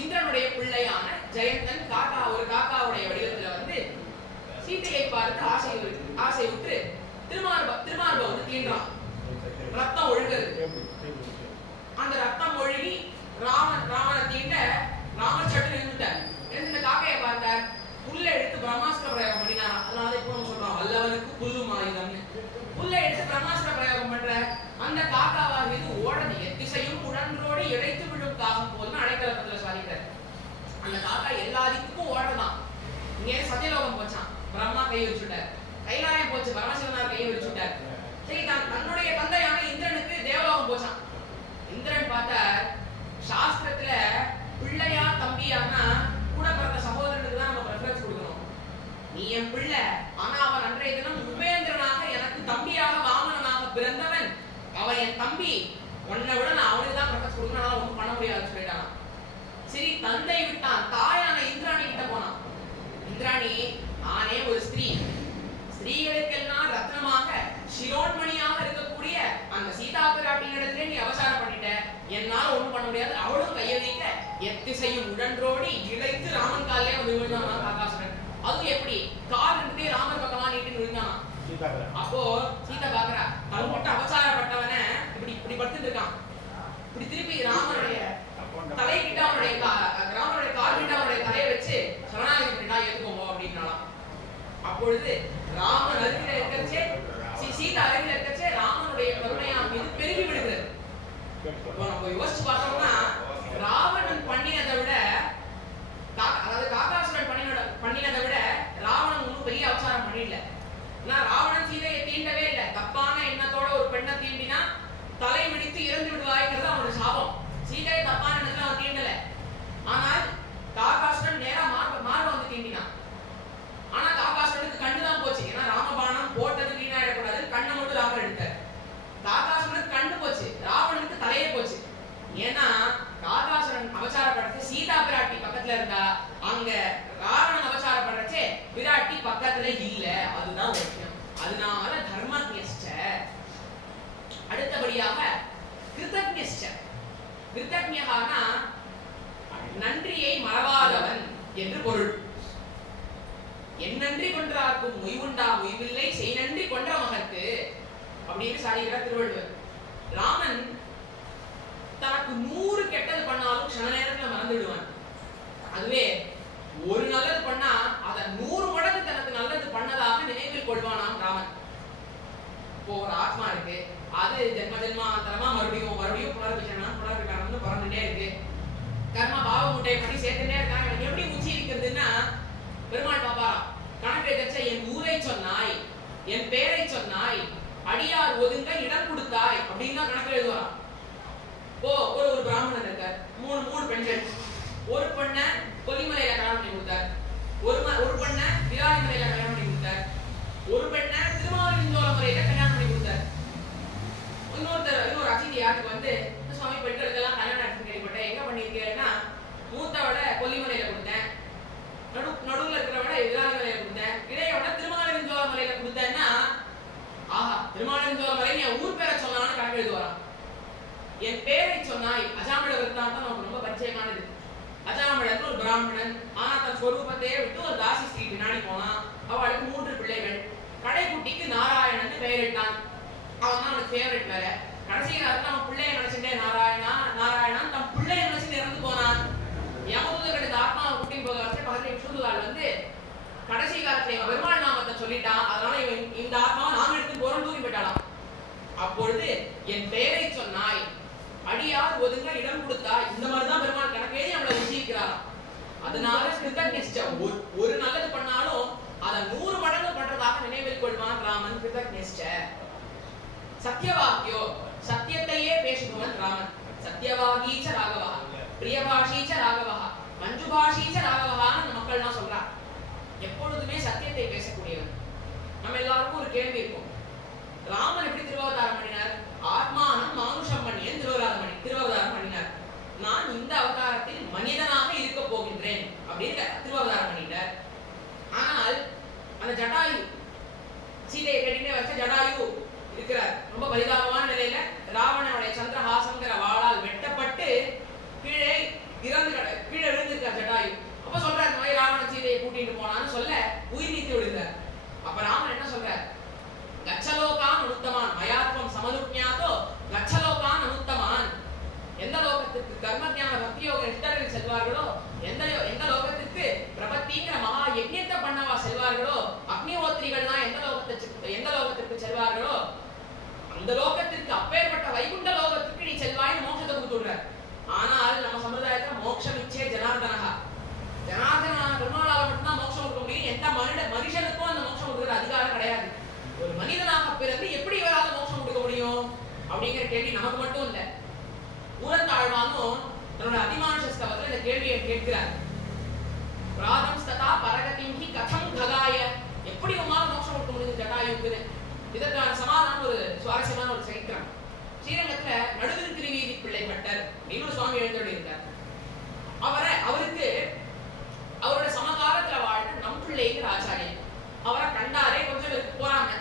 இந்திரனுடைய பிள்ளையான ஜெயந்தன் ஒரு காக்காவுடைய வடிவத்துல வந்து சீதையை பார்த்து ஆசை விட்டு திருமார்ப வந்து தீண்டான். ரத்தம் ஒழுகுது. அந்த ரத்தம் ஒழுகி ராமனை தீண்ட ராமர் சட்டு நின்றுட்டார். இந்த காக்கையை பார்த்தார், புல்ல எடுத்து பிரம்மாஸ்திர பிரயோகம் பண்ணினாராம். அதனால இப்போ சொல்றோம் வல்லவனுக்கு புல்லு மாயுதம்னு. புல்ல எடுத்து பிரம்மாஸ்திர பிரயோகம் பண்ற அந்த காக்காவா மீது ஓடது எத்திசையும் உடன்றோடு இழைத்து விழும் காகம் போல்னு அடைக்கலப்பத்துல சாதிக்கிறார். அந்த காக்கா எல்லா திக்குக்கும் ஓடுறதான். இங்கே சத்தியலோகம் போச்சான், பிரம்மா கை வச்சுட்டார். கைலாயம் போச்சு, பரமசிவனார் கையை வச்சுட்டார். சரி, தன்னுடைய தந்தையான இந்திரனுக்கு தேவலோகம் போச்சான். இந்திரன் பார்த்தா சாஸ்திரத்துல பிள்ளையா தம்பியானா கூட பிறந்த சகோதரனுக்கு தான் நம்ம பிரெஃபரன்ஸ் கொடுக்கணும். நீ என் பிள்ளை, ஆனா அவன் அன்றைய தினம் உபேந்திரனாக எனக்கு தம்பியாக வாமனனாக பிறந்தவன், அவன் என் தம்பி, உன்னை விட நான் அவனுக்கு தான் பிரெஃபரன்ஸ் கொடுக்கணும், ஒன்றும் பண்ண முடியாதுன்னு சொல்லிட்டான். சரி, தந்தை விட்டான், தாயான இந்திராணி கிட்ட போனான். இந்திராணி, நானே ஒரு ஸ்திரீ, ஸ்திரீகளுக்கெல்லாம் ரத்னமாக சிரோன்மணியாக இருக்கக்கூடிய அந்த சீதா பிராட்டியிடத்திலே நீ அவசாரம் பண்ணிட்ட, என்னால ஒண்ணும் பண்ண முடியாது. அவளும் கையை வைக்க எத்திசையும் உடன்றோடி இழைத்து ராமன் காலே வந்து விழுந்தானா காகாசுரன். அது எப்படி கால் இருந்தே ராமர் பக்கமா நீட்டு விழுந்தானா. அப்போ சீதா பாக்குறா, தன் மட்டும் அவசாரப்பட்டவன இப்படி படுத்துட்டு இருக்கான். இப்படி திருப்பி ராமனுடைய தலைகிட்ட அவனுடைய ராமனுடைய கால்கிட்ட அவனுடைய தலையை வச்சு சரணாகதி பண்ணிட்டா ஏத்துக்கோங்க அப்படின்னாலாம். அப்பொழுது ராமன் அருகில இருக்கச்சே சீதா அருகில இருக்கச்சே ராமனுடைய கருணையா மீது பெருகி விடுகிறது. நம்ம யோசிச்சு பார்த்தோம்னா ராவணன் பண்ணினதை விட அதாவது காகாசுரன் பண்ணினதை விட ராவணன் ஒன்றும் பெரிய அவசாரம் பண்ணிடல. ஏன்னா ராவணன் சீதையை தீண்டவே இல்லை. தப்பான எண்ணத்தோட ஒரு பெண்ணை தீண்டினா தலை விடித்து இறந்து விடுவாய்ங்கிறது அவனோட சாபம். சீதையை தப்பான எண்ணத்துல அவன் தீண்டல. ஆனால் காகாசுரன் நேரா மார்பை வந்து தீண்டினான். ஆனா காகாசுரனுக்கு கண்ணுதான் போச்சு. ஏன்னா ராமபாணம் போட்டது வீணாயிடக்கூடாது, கண்ணை மட்டும் ராமர் எடுத்தார். காகாசுரனுக்கு கண்ணு போச்சு, ராவணனுக்கு தலையே போச்சு. ஏன்னா காகாசுரன் அபச்சாரப்படுறது சீதா பிராட்டி பக்கத்துல இருந்தா, அங்க ராவணன் அபச்சாரப்படுறச்சே பிராட்டி பக்கத்துல இல்ல. அதுதான் விஷயம். அதனால தர்மஜ்ஞஸ்ச. அடுத்தபடியாக கிருதஜ்ஞஸ்ச. கிருதஜ்ஞஹானா நன்றியை மறவாதவன் என்று பொருள். என் நன்றி கொன்றார்க்கும் மொய்வுண்டா மொய்வில்லை செய் நன்றி கொன்ற மகற்கு அப்படின்னு சாதிக்கிறார் திருவள்ளுவர். ராமன் தனக்கு 100 கெட்டது பண்ணாலும் க்ஷண நேரத்துல மறந்துடுவான். அதுவே ஒரு நல்லது பண்ணா அத 100 மடங்கு தனக்கு நல்லது பண்ணதாக நினைவில் கொள்வானாம் ராமன். இப்போ ஒரு ஆத்மா இருக்கு, அது ஜென்ம ஜென்மாந்தரமா மறுபடியும் புனர்விகரணம்னு பிறந்துட்டே இருக்கு. கர்மா பாவ முட்டையை பண்ணி சேர்த்துட்டே இருக்காங்க. எப்படி உச்சி இருக்கிறதுன்னா பெருமாள் பாப்பா கணக்கு எழுதச்ச என் ஊரை சொன்னாய், என் பேரை சொன்னாய், அடியார் ஒதுங்க இடம் கொடுத்தாய் அப்படின்னு தான் கணக்கு எழுதுவாராம். ஒரு பிராமணன் இருக்கார், மூணு பெண்கள். ஒரு பெண்ண கொல்லிமலையில கல்யாணம் பண்ணி கொடுத்தார், ஒரு பெண்ண விராலிமலையில கல்யாணம் பண்ணி கொடுத்தார், ஒரு பெண்ண திருமாலிருஞ்சோலமலையில கல்யாணம் பண்ணி கொடுத்தார். இன்னொரு அதிதி யாருக்கு வந்து சுவாமி பெண்களுக்கெல்லாம் கல்யாணம் ஆச்சு கேள்விப்பட்டேன், எங்க பண்ணிருக்கேன்னா மூத்தவட கொல்லிமலையில கொடுத்தேன், நடுவுல இருக்கிறவட விராலிமலையில கொடுத்தேன், இடையோட திருமாலிருஞ்சோலமலையில கொடுத்தேன்னா ஆஹா திருமாலிருஞ்சோலமலை என் ஊர் பேரை சொன்னான்னு கணக்கு எழுதுவாராம். என் பேரை சொன்னாய் அஜாமிட விருத்தாந்தம் நமக்கு ரொம்ப பரிச்சயமானது. அஜாமிடன்னு ஒரு பிராமணன், ஆனா தன் ஸ்வரூபத்தையே விட்டு ஒரு தாசி ஸ்ரீ பின்னாடி போனான். அவளுக்கு 3 பிள்ளைகள். கடைக்குட்டிக்கு நாராயணன் பெயரிட்டான். அவன் தான் அவனுக்கு ஃபேவரட் வேற. கடைசி காலத்துல அவன் பிள்ளைய நினைச்சுட்டே நாராயணா தன் பிள்ளைய நினைச்சு இறந்து போனான். யமதூதர்களுடைய ஆத்மாவை கூட்டி போக பக்கத்துல விஷ்ணுதூதாள் வந்து கடைசி காலத்துல இவன் பெருமாள் நாமத்தை சொல்லிட்டான், அதனால இவன் இந்த ஆத்மாவை நாம எடுத்து போறோம் தூக்கி போயிட்டாளாம். அப்பொழுது என் பெயரை சொன்னாய், அடியார் ஒதுங்க இடம் கொடுத்தாய், இந்த மாதிரிதான் பெருமாள் கணக்கே நம்மளை உச்சிக்கிறாராம். அதனால கிருதஜ்ஞஸ்ச ஒரு நல்லது பண்ணாலும் அதை 100 மடங்கு பண்றதாக நினைவில் கொள்வான் ராமன். கிருதஜ்ஞஸ்ச. சத்தியவாக்கியோ சத்தியத்தையே பேசுபவன் ராமன். சத்தியவாகீச்ச ராகவா, பிரியபாஷீச்ச ராகவா, மஞ்சுபாஷீச்ச ராகவான்னு மக்கள்லாம் சொல்றாங்க. எப்பொழுதுமே சத்தியத்தை பேசக்கூடியவன். நம்ம எல்லாருக்கும் ஒரு கேள்வி இருக்கும், ராமன் எப்படி திருவவதாரம் பண்ணினார்? ஆத்மானம் மானுஷம் பண்ணியன் திருவவதாரம் பண்ணினார். நான் இந்த அவதாரத்தில் மனிதனாக இருக்க போகின்றேன் அப்படின்னு திருவவதாரம் பண்ணிட்டார். ஆனால் அந்த ஜடாயு சீதையை கட்டிட்டே வச்ச ஜடாயு இருக்கிறார். ரொம்ப பரிதாபமான நிலையில ராவணனுடைய சந்திரஹாசங்கிற வாளால் வெட்டப்பட்டு கீழே விழுந்திருக்கார் ஜடாயு. அப்ப சொல்றாரு, இந்த மாதிரி ராவண சீதையை கூட்டிட்டு போனான்னு சொல்ல உயிர் நீத்தி விடுகிறார். அப்ப ராமன் என்ன சொல்றார்? கச்சலோகான் அனுத்தமான் மயாத்வம் சமனுஜ்ஞாதோ கச்சலோகான் அனுத்தமான். எந்த லோகத்திற்கு கர்மஞான பக்தியோக நிஷ்டர்கள் செல்வார்களோ, எந்த லோகத்திற்கு பிரபத்திங்கிற மகா யஜ்ஞத்தை பண்ணவா செல்வார்களோ, அக்னிஹோத்திரிகள் தான் எந்த லோகத்திற்கு செல்வார்களோ அந்த லோகத்திற்கு அப்பேற்பட்ட வைகுண்ட லோகத்திற்கு நீ செல்வாய் மோட்சத்தை கொடுத்துடுற. ஆனால் நம்ம சமுதாயத்துல மோட்சம் இச்சே ஜனார்தனஹா. ஜனார்தனான பெருமாளால மட்டும்தான் மோட்சம் கொடுக்க முடியும். எந்த மனுஷனுக்கும் அந்த மோட்சம் கொடுக்குற அதிகாரம் கிடையாது. ஒரு மனிதனாக பிறந்து எப்படி இவரால் மோட்சம் கொடுக்க முடியும் அப்படிங்கிற கேள்வி நமக்கு மட்டும் இல்ல. ஊரத்தாழ்வானும் தன்னோட அதிமானுஷஸ்தவத்துல இந்த கேள்வியை கேட்கிறார். பிராதம்ஸ்ததா பரகதிம்ஹி கதம் ககாய, எப்படி உமால மோட்சம் கொடுக்க முடியும் ஜடாயுக்குன்னு. இதற்கான சமாதானம் ஒரு சுவாரஸ்யமான ஒரு சரித்திரம். ஸ்ரீரங்கத்துல நடுவில் திருவீதி பிள்ளை பட்டர் இன்னொரு சுவாமி எழுந்தோடு இருந்தார். அவருக்கு அவரோட சமகாலத்துல வாழ்ந்த நம்பிள்ளைங்கிற ஆச்சாரியன் அவரை கண்டாரே கொஞ்சம் போறாங்க.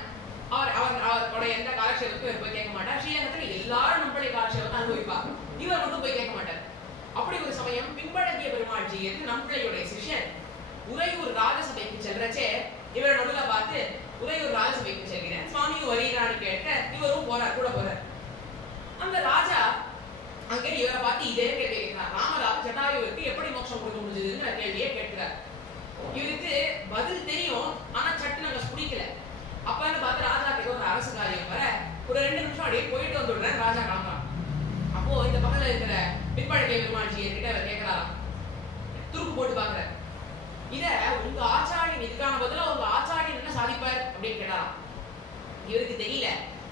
அவரோட எந்த காலக்ஷேபத்துக்கும் இவர் போய் கேட்க மாட்டார். ஸ்ரீரங்கத்துல எல்லாரும் நம்பிள்ளை காலக்ஷேபத்தை அனுபவிப்பாங்க, இவர் மட்டும் போய் கேட்க மாட்டார். அப்படி ஒரு சமயம் பின்பழகிய பெருமாள்ஜி என்று நம்பிள்ளையுடைய சிஷ்யன் உறையூர் ராஜசபைக்கு செல்றச்சே இவர் நடுவுல பார்த்து உறையூர் ராஜசபைக்கு செல்கிறேன் சுவாமியும் வருகிறான்னு கேட்க இவரும் போறார், கூட போறார். அந்த ராஜா அங்கே போயிட்டு வந்துடுறேன் ராஜா கிளம்புறான். அப்போ இந்த பக்கத்துல இருக்கிற பிற்பழக்கை பெருமாட்சி கிட்ட கேட்கிறாராம், துருக்கு போட்டு பாக்குற இத உங்க ஆச்சாரியன் இதுக்கான பதிலா உங்க ஆச்சாரியன் என்ன சாதிப்பார் அப்படின்னு கேட்டாராம். இவருக்கு தெரியல.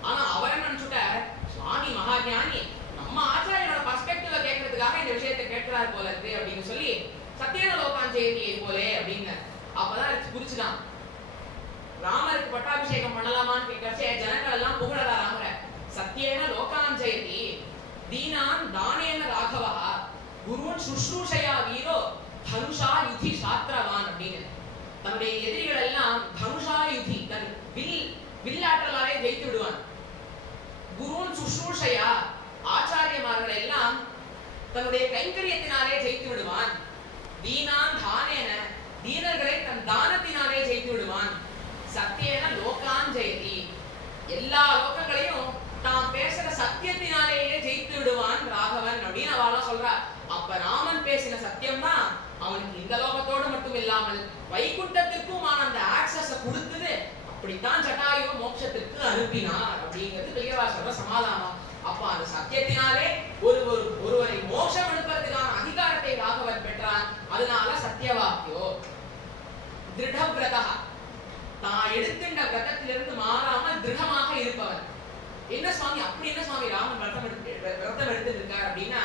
ஆனா அவர் என்ன நினைச்சுட்டார், சுவாமி மகாஞானி நம்ம ஆச்சாரியனோட பர்ஸ்பெக்டிவ கேட்கறதுக்காக இந்த விஷயத்தை கேட்கிறாரு போல இருக்கு அப்படின்னு சொல்லி சத்தியன லோகாஞ்சயதியை போலே அப்படின்னு. அப்பதான் புரிச்சுதான் ராமருக்கு பட்டாபிஷேகம் பண்ணலாமான்னு கேட்கறச்சே ஜனங்கள் எல்லாம் புகழறா ராமர. சத்தியேன லோகாஞ்சயதி தீனான் தானேன ராகவா குருன் சுஷ்ரூஷயா வீரோ தனுஷா யுதி சாத்திரவான் அப்படின்னு. தன்னுடைய எதிரிகள் எல்லாம் தனுஷா யுதி தன் வில்லாற்றலாலே ஜெயித்து விடுவான். குருன் சுஷ்ரூஷயா ஆச்சாரியமார்கள் எல்லாம் தன்னுடைய கைங்கரியத்தினாலே ஜெயித்து விடுவான். தீனான் தானேன தீனர்களை தன் தானத்தினாலே ஜெயித்து விடுவான். சத்தியேன லோகாஞ்சயதி எல்லா லோகங்களையும் தாம் பேசுற சத்தியத்தினாலேயே ஜெயித்து விடுவான் ராகவன் அப்படின்னு அவெல்லாம் சொல்றா. அப்ப ராமன் பேசின சத்தியம் தான் அவனுக்கு இந்த லோகத்தோடு மட்டும் இல்லாமல் வைகுண்டத்திற்கும் அந்த ஆக்சஸ கொடுத்தது. அப்படித்தான் ஜட்டாயு மோட்சத்திற்கு அனுப்பினார் அப்படிங்கிறது பெரியவா சொல்ற சமாதானம். அப்ப அந்த சத்தியத்தினாலே ஒருவரை மோட்சம் அனுப்புறதுக்கான அதிகாரத்தை ராகவன் பெற்றான். அதனால சத்தியவாக்கியோ திருடவிரதா தான் எடுக்கின்ற விரதத்திலிருந்து மாறாமல் திருடமாக இருப்பவன். என்ன சுவாமி அப்படி என்ன சுவாமி ராமன் விரதம் எடுத்து இருக்கார் அப்படின்னா,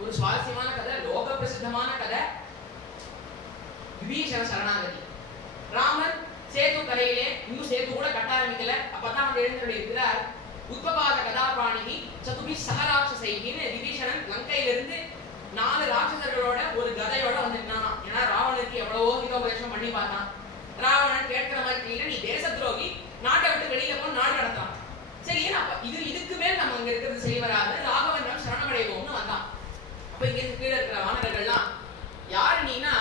ஒரு சுவாரஸ்யமான கதை, லோக பிரசித்தமான கதை. விபீஷண சரணாகதி. ராமன் சேது கரையிலே இன்னும் சேது கூட கட்ட ஆரம்பிக்கல. அப்பதான் வந்து எழுந்தருளி இருக்கிறார். உத்பபாத கதாபாணிகி சதுபி சகராட்சசைகின்னு விபீஷணன் லங்கையிலிருந்து 4 ராட்சசர்களோட ஒரு கதையோட வந்துட்டான். ஏன்னா ராவணனுக்கு எவ்வளவோ ஹிதோபதேசம் பண்ணி பார்த்தான். ராவணன் கேட்கிற மாதிரி தெரியல, நீ தேச துரோகி, நாட்டை விட்டு வெளியில போய் நாடு நடத்தான். சரி ஏன்னா இதுக்கு மேல் நம்ம இங்க இருக்கிறது சரி வராது, ராகவன் நாம் சரணமடைவோம்னு வந்தான். அப்ப இங்க கீழே இருக்கிற வானரர்கள்லாம் யாரு நீனா,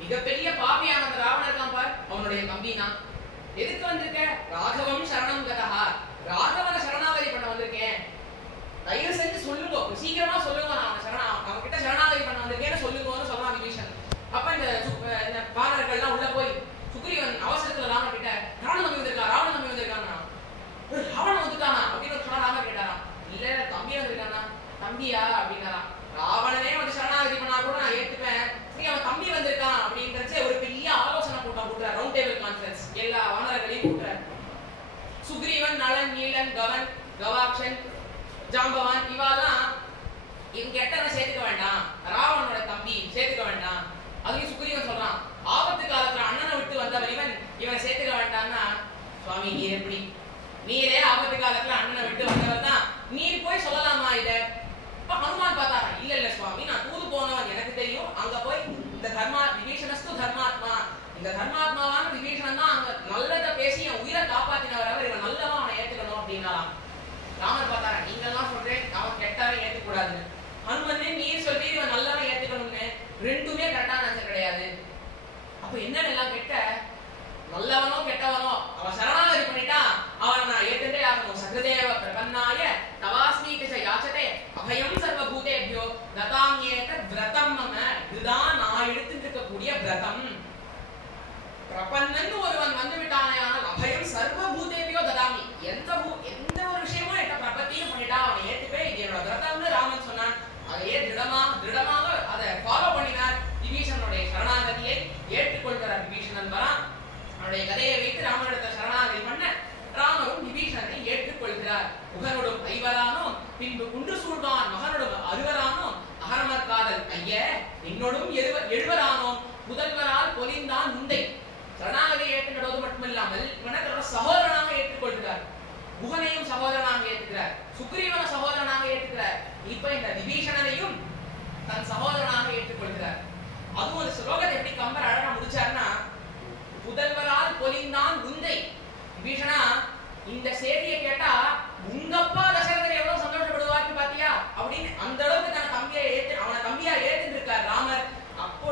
மிகப்பெரிய பாவியான அந்த ராவணர்லாம் பார், அவனுடைய தம்பினா. எதுக்கு வந்திருக்க? ராகவம் சரணம் கதா, ராகவனை சரணாகதி பண்ண வந்திருக்கேன், தயவு செஞ்சு சொல்லுங்க, சீக்கிரமா சொல்லுங்க, நான் அவன் கிட்ட சரணாகதி பண்ண வந்திருக்கேன்னு சொல்லுங்கன்னு சொல்றான் விபீஷன். அப்ப இந்த வானரர்கள்லாம் உள்ள போய் சுக்ரீவன் அவசரத்துல ராமன் கிட்ட, ராவணன் நம்பி வந்திருக்கா, ராவணன் நம்பி வந்திருக்கானா, ராவணன் வந்துட்டானா அப்படின்னு சொன்னா ராமன் கேட்டாராம். இல்ல தம்பியா வந்திருக்கானா. தம்பியா அப்படின்னாராம். ராவணனே வந்து சரணாகதி பண்ணா கூட நான் ஏத்துப்பேன், நீ அவன் தம்பி வந்திருக்கான் அப்படின்றச்சு ஒரு பெரிய ஆலோசனை கூட்டுறார், ரவுண்ட் டேபிள் கான்ஃபரன்ஸ். எல்லா வானரர்களையும் கூட்டுறார். சுக்ரீவன், நளன், நீலன், கவன், கவாக்ஷன், ஜாம்பவான் இவாலாம் இவங்க எட்டனை சேர்த்துக்க வேண்டாம், ராவணனோட தம்பி சேர்த்துக்க வேண்டாம். அதுக்கு சுக்ரீவன் சொல்றான், ஆபத்து காலத்துல அண்ணனை விட்டு வந்தவர் இவனை சேர்த்துக்க வேண்டாம்னா, சுவாமி நீர் எப்படி, நீரே ஆபத்து காலத்துல அண்ணனை விட்டு வந்தவர் தான், நீர் போய் சொல்லலாமா இத? இப்ப ஹனுமான் பார்த்தாரா, இல்ல இல்ல சுவாமி, நான் தூது போனவன் எனக்கு தெரியும், அங்க போய் இந்த விபீஷணஸ்து தர்மாத்மா, இந்த தர்மாத்மாவான விபீஷணன் தான் அங்க நல்லதை பேசி என் உயிரை காப்பாத்தினவர், அவர் இவன் நல்லவன், அவனை ஏத்துக்கணும் அப்படின்னாலாம். ராமர் பார்த்தாரா, நீங்க எல்லாம் சொல்றேன் அவன் கெட்டவன் ஏத்துக்க கூடாது, ஹனுமனே நீர் சொல்லி இவன் நல்லவன் ஏத்துக்கணும்னு, ரெண்டுமே கரெக்டான ஆன்சர் கிடையாது. அப்ப என்னென்னலாம் கெட்ட, நல்லவனோ கெட்டவனோ அவன் சரணாகதி பண்ணிட்டா அவனை நான் ஏத்துட்டே ஆகணும். சகதேவ பிரபன்னாய தவாஸ்மீக யாச்சதே அபயம் சர்வபூதேபியோ ததாம்யேத விரதம் மம, இதுதான் நான் எடுத்துட்டு இருக்கக்கூடிய விரதம். பிரபன்னன் ஒருவன் வந்து விட்டானே, ஆனால் அபயம் சர்வபூதேபியோ ததாமி, எந்த ஒரு விஷயமும் எட்ட பிரபத்தியும் பண்ணிட்டா அவனை ஏத்துப்பே, இது என்னோட விரதம்னு ராமன் சொன்னான். அதையே திருடமாக அதை ஃபாலோ பண்ணினார். விபீஷணனுடைய சரணாகதியை ஏற்றுக்கொள்கிறார். விபீஷணன் வரான், அவனுடைய கதையை வைத்து ராமனிடத்தை சரணாகதி பண்ண ராமரும் விபீஷணனை ஏற்றுக்கொள்கிறார். முகனோடும் ஐவரானோம் பின்பு குன்று சூழ்வான் மகனோடும் அறுவரானோம் அகரமர் காதல் ஐய என்னோடும் எழுவரானோம் முதல்வரால் பொலிந்தான் முந்தை. சரணாகதியை ஏற்றுக்கொள்வது மட்டுமில்லாமல் இவனோட சகோதரனாக ஏற்றுக்கொள்கிறார். முகனையும் சகோதரனாக ஏற்றுக்கிறார், சுக்ரீவன சகோதரனாக ஏற்றுக்கிறார். இப்ப இந்த விபீஷணனையும் தன் சகோதரனாக ஏற்றுக்கொள்கிறார். அதுவும் ஒரு ஸ்லோகத்தை எப்படி கம்பர் அழகா முடிச்சாருன்னா, புதல்வரால் பொலிந்தான் குந்தை. விபீஷணா, இந்த செய்தியை கேட்டா உங்கப்பா தசரதர் எவ்வளவு சந்தோஷப்படுவார்னு பாத்தியா அப்படின்னு அந்த அளவுக்கு தன் தம்பியை அவனை தம்பியா ஏத்துட்டு இருக்கார் ராமர். அப்போ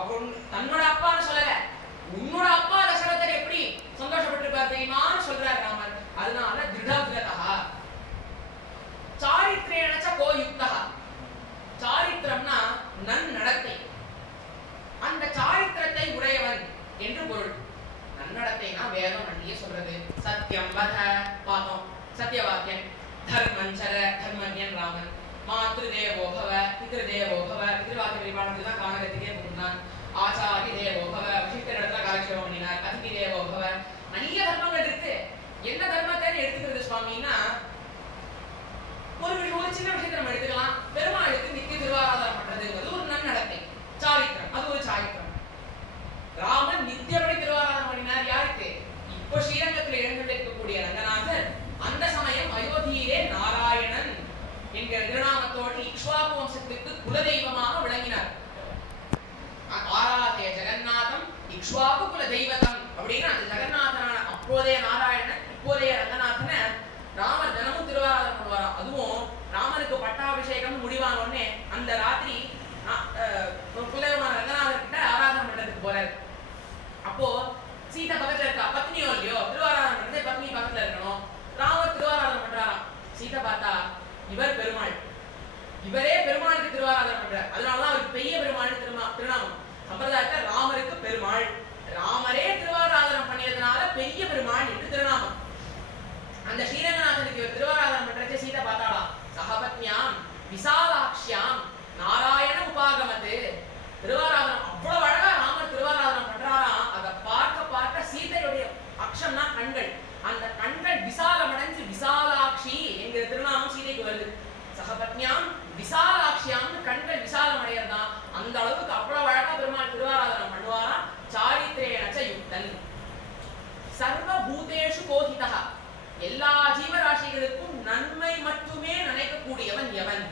அவன் தன்னோட அப்பான்னு சொல்லல, உன்னோட அப்பா தசரதர் எப்படி சந்தோஷப்பட்டிருப்பார் தெரியுமான்னு சொல்றார் ராமர். அதனால திருடவிரதா சாரித்ரேணச்ச கோயுக்தா. சாரித்திரம்னா நன்னடத்தை, அந்த சாரித்திரத்தை உடையவன் என்று பொருள். நன்னடத்தைனா வேதம் நன்றியே சொல்றது. சத்தியம் வத பாகம், சத்திய வாக்கியம். தர்மஞ்சர தர்மஜன் ராமன், மாத்ருதேவோ பவ பித்ருதேவோ பவ பித்ருவாக்கிய பரிபாலனத்துக்கு தான் கானகத்துக்கே போனான், ஆச்சாரி தேவோ பவ வசிஷ்டர் இடத்துல காலக்ஷேபம் பண்ணினார், அதிதி தேவோ பவ. நிறைய தர்மங்கள் இருக்கு. என்ன தர்மத்தை எடுத்துக்கிறது சுவாமின்னா, ஒரு சின்ன விஷயத்தை நம்ம எடுத்துக்கலாம். பெருமாளுக்கு நித்திய திருவாராதனம் பண்றதுங்கிறது ஒரு நன்னடத்தை, சாரித்திரம். அது ஒரு சாரித்திரம். ராமன் நித்தியப்படி திருவாராதனம் பண்ணினார். யாருக்கு? இப்போ ஸ்ரீரங்கத்தில் எழுந்திருக்கக்கூடிய ரங்கநாதர் அந்த சமயம் அயோத்தியிலே நாராயணன் என்கிற திருநாமத்தோடு இக்ஷ்வாகு வம்சத்துக்கு குலதெய்வமாக விளங்கினார். ஆராதே ஜெகநாதம் இக்ஷ்வாகு குல தெய்வதம் அப்படின்னு அந்த ஜெகநாதனான அப்போதைய நாராயணன் இப்போதைய ரங்கநாதனை ராமர் தினமும் திருவாராதனம் பண்ணுவாராம். அதுவும் ராமனுக்கு பட்டாபிஷேகம் முடிவான உடனே அந்த ராத்திரி குலதெய்வமான ரங்கநாதர் கிட்ட ஆராதனை பண்றதுக்கு போறாரு. அப்போ சீதா பக்கத்துல இருக்கா, பத்னியோ இல்லையோ, திருவாராதனம் பண்றது பத்னி பக்கத்துல இருக்கணும். ராமர் திருவாராதனம் பண்றாராம். சீதா பார்த்தா இவர் பெருமாள், இவரே பெருமாளுக்கு திருவாராதனம் பண்றார். அதனாலதான் அவருக்கு பெரிய பெருமாள் திருநாமம். சம்பிரதாயத்தை ராமருக்கு பெருமாள், ராமரே திருவாராதனம் பண்ணியதுனால பெரிய பெருமாள் என்று திருநாமம். அந்த ஸ்ரீரங்கநாதனுக்கு இவர் திருவாராதனம் பண்றச்ச சீதா பார்த்தாளா, சகபத்னியாம் விசாலாக்ஷ்யாம் நாராயண உபாகமது. திருவாராதனம் அவ்வளவு அழகா ராமர் திருவாராதனம் பண்றாராம். அதை பார்க்க பார்க்க சீதையுடைய அக்ஷம்னா கண்கள், அந்த கண்கள் விசாலமடைஞ்சு விசாலாட்சி என்கிற திருநாமம் சீதைக்கு வருது. சகபத்னியாம் விசாலாட்சியாம் கண்கள் விசாலம் அடையறதா. அந்த அளவுக்கு அவ்வளவு அழகா பெருமாள் திருவாராதனம் பண்ணுவாரா. சாரித்ரேண ச யுக்தன் சர்வ பூதேஷு கோஹிதா, எல்லா ஜீவராசிகளுக்கும் நன்மை மட்டுமே நினைக்கக்கூடியவன் எவன்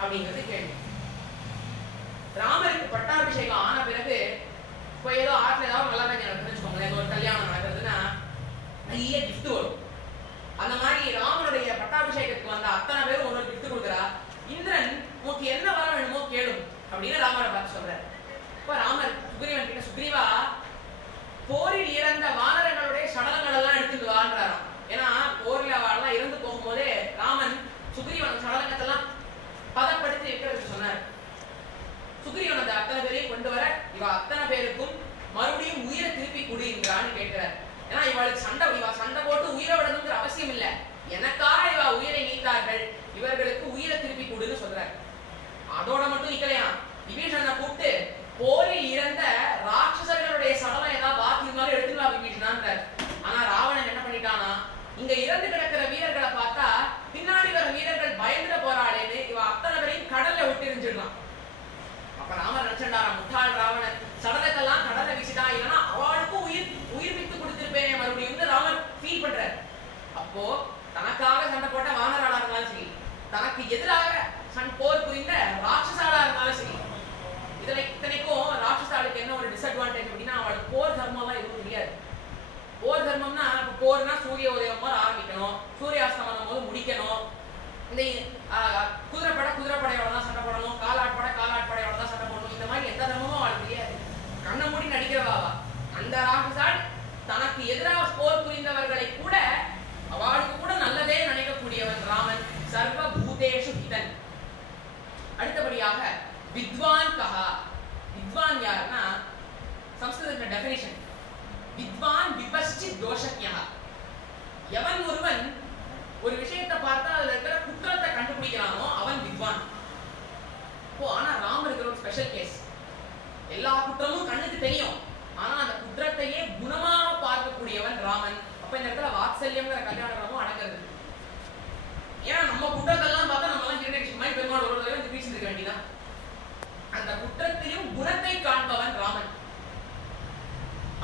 அப்படிங்கிறது கேள்வி. ராமருக்கு பட்டாபிஷேகம் ஆன பிறகு இப்போ ஏதோ ஆற்றுல ஏதாவது நல்ல நடக்குதுன்னு வச்சுக்கோங்களேன், ஏதோ ஒரு கல்யாணம் நடக்குதுன்னா நிறைய கிஃப்ட் வரும். அந்த மாதிரி ராமனுடைய பட்டாபிஷேகத்துக்கு வந்த அத்தனை பேரும் ஒரு கிஃப்ட் கொடுக்குறா. இந்திரன் உனக்கு என்ன வர வேணுமோ கேளும் அப்படின்னு ராமரை பார்த்து சொல்றாரு. இப்போ ராமர் சுக்ரீவன் கிட்ட, சுக்ரீவா போரில் இறந்த வானரங்களுடைய சடலங்கள் எல்லாம் எடுத்துட்டு வாழ்றாராம். ஏன்னா போர்ல அவெல்லாம் இறந்து போகும்போதே ராமன் சுக்ரீவன் சடலங்கத்தெல்லாம் பதப்படுத்தி இருக்கிறதுக்கு சொன்னார். சுக்ரீவன் அந்த அத்தனை பேரையும் கொண்டு வர இவ அத்தனை பேருக்கும் மறுபடியும் உயிரை திருப்பி குடிங்கிறான்னு கேட்கிறார். ஏன்னா இவளுக்கு சண்டை போட்டு உயிரை விடணுங்கிற அவசியம் இல்லை, எனக்காக இவ உயிரை நீத்தார்கள், இவர்களுக்கு உயிரை திருப்பி கொடுன்னு சொல்றாரு. அதோட மட்டும் நிக்கலையா, விபீஷணனை கூப்பிட்டு போரில் இறந்த ராட்சசர்களுடைய சடலம் ஏதாவது பாக்கி இருந்தாலும் எடுத்துக்கலாம் விபீஷணான்றார். ஆனா ராவணன் என்ன பண்ணிட்டானா, இங்க இறந்து கிடக்கிற வீரர்களை பார்த்தா பின்னாடி வர வீரர்கள் பயந்துட போறாளேன்னு இவ அத்தனை பேரையும் கடல்ல விட்டு எரிஞ்சிடலாம். அப்ப ராமர் நினைச்சிட்டாரா, முட்டாள் ராவணன் சடலத்தெல்லாம் கடல்ல வீசிட்டான், இல்லைன்னா அவளுக்கும் உயிர் வித்து கொடுத்திருப்பேனே மறுபடியும் ராமர் ஃபீல் பண்றாரு. அப்போ தனக்காக சண்டை போட்ட வானராளா இருந்தாலும் சரி, தனக்கு எதிராக போர் புரிந்த ராட்சசாலா இருந்தாலும் சரி, இத்தனைக்கும் ராட்சசாலுக்கு என்ன ஒரு டிஸ்அட்வான்டேஜ் அப்படின்னா, அவளுக்கு போர் தர்மம்லாம் எதுவும் தெரியாது. போர் தர்மம்னா போர்னா சூரிய உதயம் போது ஆரம்பிக்கணும், சூரியாஸ்தமனம் போது முடிக்கணும், இந்த குதிரைப்படையோட தான் சண்டை போடணும், காலாட்படையோட தான் சண்டை போடணும், இந்த மாதிரி எந்த தர்மமும் அவளுக்கு தெரியாது. கண்ணை மூடி நடிக்கிறவாவா. அந்த ராட்சசால் தனக்கு எதிராக போர் புரிந்தவர்களை கூட அவளுக்கு கூட நல்லதே நினைக்கக்கூடியவன் ராமன். சர்வ பூதேஷு ஹிதன். அடுத்தபடியாக வித்வான் கஹா. வித்வான் யாருன்னா சம்ஸ்கிருதத்துல டெஃபினிஷன், வித்வான் விபஸ்சி தோஷக்யா. எவன் ஒருவன் ஒரு விஷயத்தை பார்த்தா அதுல இருக்கிற குற்றத்தை கண்டுபிடிக்கிறானோ அவன் வித்வான். ஆனா ராமருக்கு ஒரு ஸ்பெஷல் கேஸ். எல்லா குற்றமும் கண்ணுக்கு தெரியும், ஆனா அந்த குற்றத்தையே குணமாக பார்க்கக்கூடியவன் ராமன். அப்ப இந்த இடத்துல வாத்சல்யம்ங்கிற கல்யாண குணமும் அடங்குறது. ஏன்னா நம்ம குற்றத்தெல்லாம் பார்த்தா நம்ம எல்லாம் ஜெனரேஷன் மாதிரி பெருமாள் ஒரு தடவை பேசிட்டு வேண்டியதான். அந்த குற்றத்திலும் குணத்தை காண்பவன் ராமன்.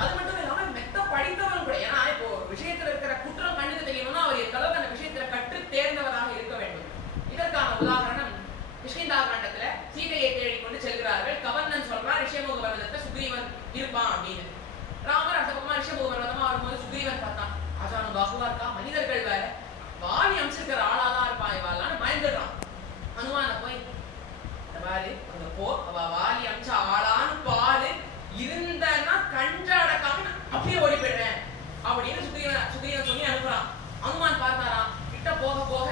அது மட்டும் இல்லாம மெத்த படித்தவன் கூட. ஏன்னா இப்போ விஷயத்துல இருக்கிற குற்றம் கண்ணுக்கு தெரியணும்னா அவர் எந்தளவுக்கு அந்த விஷயத்துல கற்று தேர்ந்தவராக இருக்க வேண்டும். இதற்கான உதாரணம் கிருஷ்ணா காண்டத்துல சீதையை தேடிக்கொண்டு செல்கிறார்கள். கவர்னன் சொல்றா ரிஷியமுக பர்வதத்தை சுக்ரீவன் இருப்பான் அப்படின்னு. ராமர் அந்த பக்கமா ரிஷியமுக பர்வதமா வரும்போது சுக்ரீவன் பார்த்தான், ஆச்சான பாகுவா இருக்கா, மனிதர்கள் வேற, வாலி அமைச்சிருக்கிற ஆளாதான் இருப்பான் இவாளான்னு பயந்துடுறான். ஹனுமான போய் பாரு அந்த போ, அவ வாலி அமைச்ச ஆளான்னு பாரு, இருந்தன்னா கஞ்சாடக்காம அப்படியே ஓடி போயிடுறேன் அப்படின்னு சுக்ரீவன் சொல்லி அனுப்புறான். ஹனுமான் பார்த்தாராம், கிட்ட போக போக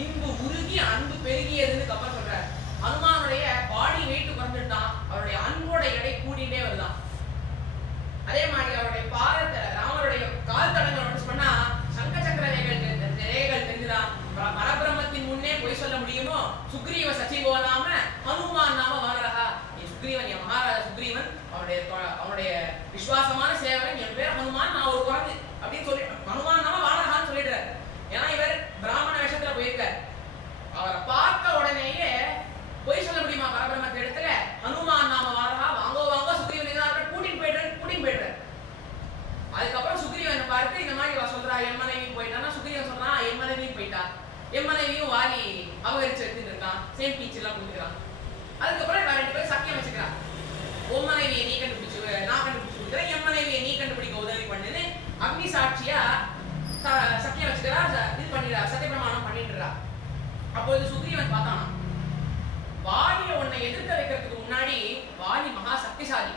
இன்பு உருகி அன்பு பெருகியதுன்னு கப்பல் சொல்றாரு. ஹனுமானுடைய பாடி வெயிட் குறைஞ்சிட்டான், அவருடைய அன்போட எடை கூடிட்டே வருதான். அதே மாதிரி அவருடைய பாதத்தை ராமருடைய கால் தடங்கள் நோட்டீஸ் பண்ணா சங்க சக்கர ரேகைகள் தெரிஞ்சுதான், பரபிரம்ம முடியுமோ சுக்ரீவ சச்சிவோ நாம ஹனுமான் நாம வானரஹா. சுக்ரீவன் என் மகாராஜா சுக்ரீவன் அவனுடைய விசுவாசமான சேவகன், என் பேர் ஹனுமான், நான் ஒரு குரங்கு அப்படின்னு சொல்லி ஹனுமான் நாம வானரஹான்னு சொல்லிடுறாரு. ஏன்னா இவர் பிராமண வேஷத்துல போயிருக்கார். அவரை பார்த்த உடனேயே போய் சொல்ல முடியுமா பரபிரம்மத்தை இடத்துல? ஹனுமான் நாம வானரஹா, வாங்கோ வாங்கோ சுக்ரீவன் கூட்டின்னு போயிடுறாரு. அதுக்கப்புறம் சுக்ரீவன் பார்த்து இந்த மாதிரி சொல்றா என் மனைவியும் போயிட்டான்னா சுக்ரீவன் சொல்றான் என் மனைவியும் போயிட்டா, என் மனைவியும் வாலி அபகரிச்சு எடுத்துட்டு இருக்கான், சேம் பீச் எல்லாம் கொடுக்குறான். அதுக்கப்புறம் இவன் 2 பேரும் சக்கியம் வச்சுக்கிறான். உன் மனைவியை நீ கண்டுபிடிச்சு நான் கண்டுபிடிச்சு கொடுக்குறேன், என் மனைவியை நீ கண்டுபிடிக்க உதவி பண்ணுன்னு அக்னி சாட்சியா சக்கியம் வச்சுக்கிறா, இது பண்ணிடுறா, சத்தியப்பிரமாணம் பண்ணிடுறா. அப்பொழுது சுக்ரீவன் பார்த்தானா வாலியை உன்னை எதிர்க்க வைக்கிறதுக்கு முன்னாடி வாலி மகா சக்திசாலி,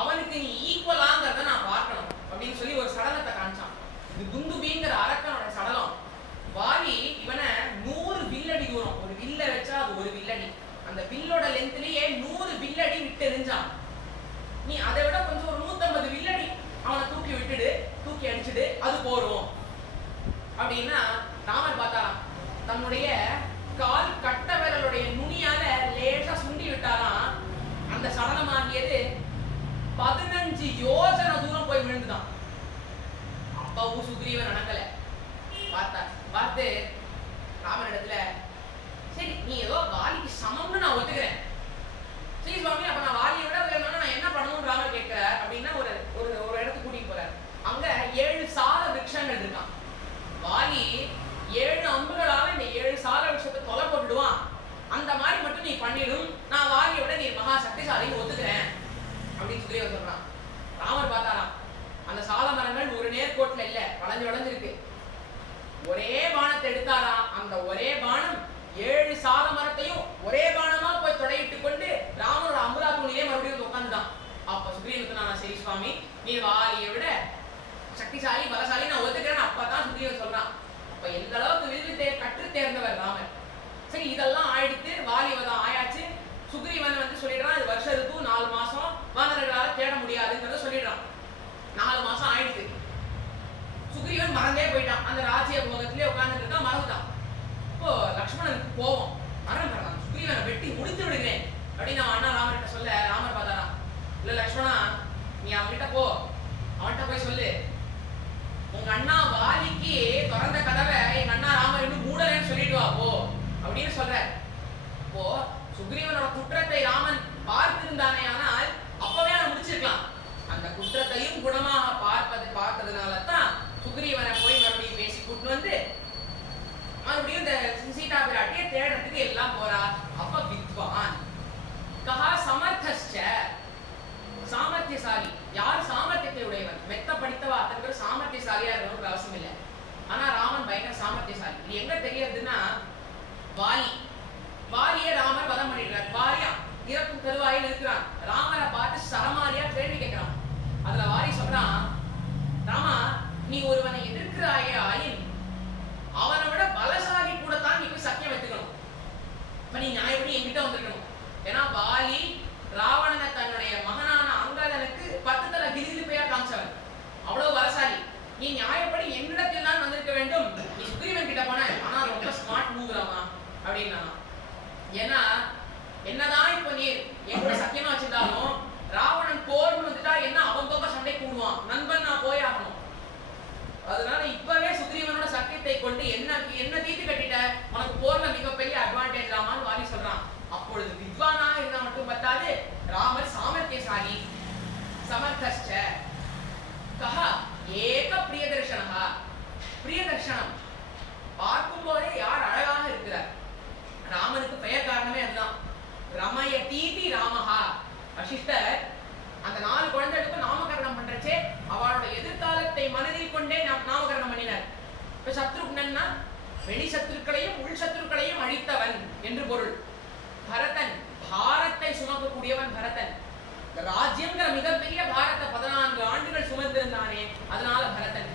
அவனுக்கு நீ ஈக்குவலாங்கிறத நான் பார்க்கணும் அப்படின்னு சொல்லி ஒரு சடலத்தை காமிச்சான். இது துந்துபிங்கிற அரக்கனோட சடலம். வாலி இவனை 100 வில்லடி தூரம், ஒரு வில்ல வச்சா அது ஒரு வில்லடி, அந்த வில்லோட லென்த்லயே 100 வில்லடி விட்டு எரிஞ்சான். நீ அதை விட கொஞ்சம் ஒரு 150 வில்லடி அவனை தூக்கி அடிச்சுடு, அது போறோம் அப்படின்னா ராமர் பார்த்தாராம். தன்னுடைய கால் கட்ட விரலுடைய நுனியால லேசா சுண்டி விட்டாராம். அந்த சடலமாகியது 15 யோஜனை தூரம் போய் விழுந்துதான். அப்பவும் சுக்ரீவன் நடக்கல. பார்த்து ராமனிடத்துல சரி நீ ஏதோ வாலிக்கு சமம்னு நான் ஒத்துக்கிறேன், சரி சுவாமி அப்ப நான் வாலியை விட வேணும்னா நான் என்ன பண்ணணும் ராமர் கேட்கிற அப்படின்னா ஒரு ஒரு இடத்துக்கு கூட்டிட்டு போறாரு. அங்க 7 சால விருட்சங்கள் இருக்கான். வாலி 7 அம்புகளால இந்த 7 சால விருட்சத்தை தொலை போட்டுடுவான். அந்த மாதிரி மட்டும் நீ பண்ணிடும், நான் வாலியை விட நீ மகா சக்திசாலின்னு ஒத்துக்கிறேன் அப்படின்னு சுக்ரீவன் சொல்றான். ராமர் பார்த்தாராம். அந்த சால மரங்கள் ஒரு நேர்கோட்டில் இல்ல, வளைஞ்சிருக்கு. ஒரே பானத்தை எடுத்தாராம். அந்த ஒரே பானம் 7 சால மரத்தையும் ஒரே பானமா போய் தொடையிட்டு கொண்டு ராமனோட அம்புலா தூணிலே மறுபடியும் உட்காந்துதான். அப்ப சுக்ரீவனுக்கு நான் சரி சுவாமி நீ வாலியை விட சக்திசாலி பலசாலி நான் ஒத்துக்கிறேன் அப்பதான் சுக்ரீவன் சொல்றான். அப்ப எந்த அளவுக்கு வில்வித்தை கற்று தேர்ந்தவர் ராமர். சரி இதெல்லாம் ஆயிடுத்து, வாலிவதம் ஆயாச்சு. சுக்ரீவன் வந்து சொல்லிடுறான் இது வருஷ ரித்து 4 மாசம் வானரர்களால தேட முடியாதுங்கிறத சொல்லிடுறான். 4 மாசம் ஆயிடுச்சு. சுக்ரீவன் மறந்தே போயிட்டான். அந்த ராஜ்ய போகத்திலே உட்கார்ந்துட்டு இருக்கான், மறந்துட்டான். இப்போ லக்ஷ்மணனுக்கு கோபம், மறந்துட்டான். சுக்ரீவனை வெட்டி முடித்து விடுகிறேன் அப்படின்னு அவன் அண்ணா ராமர்கிட்ட சொல்ல ராமர் பார்த்தாராம். இல்ல லக்ஷ்மணா நீ அவன்கிட்ட போ, அவன்கிட்ட போய் சொல்லு உங்க அண்ணா வாலிக்கு திறந்த கதவை எங்க அண்ணா ராமர் இன்னும் மூடலன்னு சொல்லிட்டு வா போ அப்படின்னு சொல்ற. இப்போ சுக்ரீவனோட குற்றத்தை ராமன் பார்த்திருந்தானே ஆனால் அப்பவே அவன் முடிச்சிருக்கலாம். அந்த குற்றத்தையும் குணமாக பார்த்ததுனால தான் சுக்ரீவனை போய் மறுபடியும் பேசி கூட்டு வந்து மறுபடியும் இந்த சீதா பிராட்டியை தேடுறதுக்கு எல்லாம் போறா. அப்ப வித்வான் கஹா சமர்த்தஸ்ச, சாமர்த்தியசாலி. யார் சாமர்த்தியத்தை உடையவன்? மெத்த படித்தவா அத்தனை பேர் சாமர்த்தியசாலியா இருக்கணும்னு அவசியம் இல்லை. ஆனா ராமன் பயங்கர சாமர்த்தியசாலி. இது எங்க தெரியுதுன்னா வாலியை ராமர் வதம் பண்ணிடுறார். வாலியா இறக்கும் தருவாயில் இருக்கிறான். ராமரை பார்த்து சரமாரியா கேள்வி கேட்கிறான். அதுல வாலி சொல்றான், ராமா நீ ஒருவனை எதிர்க்கிறாயே ஆயின் அவனை விட பலசாலி கூட தான் நீ போய் சத்தியம் வைத்துக்கணும். இப்ப நீ நியாயப்படி என்கிட்ட வந்திருக்கணும். ஏன்னா வாலி ராவணனை தன்னுடைய மகனான அங்கதனுக்கு 10 தலை கிரிகிரிப்பையா காமிச்சவன், அவ்வளவு பலசாலி. நீ நியாயப்படி என்னிடத்தில் தான் வந்திருக்க வேண்டும். நீ சுக்ரீவன் கிட்ட போன, ஆனா ரொம்ப ஸ்மார்ட் மூவ் ராமா அப்படின்னா. ஏன்னா என்னதான் இப்ப நீ எங்கூட சத்தியமா வச்சிருந்தாலும் ராவணன் போர்னு வந்துட்டா என்ன அவன் பக்கம் சண்டை கூடுவான், நண்பன் நான் போய் ஆகணும். அதனால இப்பவே சுக்ரீவனோட சத்தியத்தை கொண்டு என்ன தீர்த்து கட்டிட்ட, உனக்கு போர்ல மிகப்பெரிய அட்வான்டேஜ் ராமான்னு வாலி சொல்றான். அப்பொழுது வித்வானாக இருந்தா மட்டும் பத்தாது, ராமர் சாமர்த்தியசாலி. சமர்த்தஸ்ச கஹ ஏக பிரியதர்ஷனஹ, பிரியதர்ஷனம் பார்க்கும் போதே யார் அழகாக இருக்கிறார். ராமனுக்கு பெயர் காரணமே அதுதான். ரமயதீதி ராமஹா. வசிஷ்டர் அந்த 4 குழந்தைகளுக்கும் நாமகரணம் பண்றச்சே அவளோட எதிர்காலத்தை மனதில் கொண்டே நாமகரணம் பண்ணினார். இப்ப சத்ருக்னன்னா வெளி சத்துருக்களையும் உள் சத்துருக்களையும் அழித்தவன் என்று பொருள். பரதன் பாரத்தை சுமக்கக்கூடியவன். பரதன் ராஜ்யங்கிற மிகப்பெரிய பாரத்தை 14 ஆண்டுகள் சுமந்திருந்தானே, அதனால பரதன்.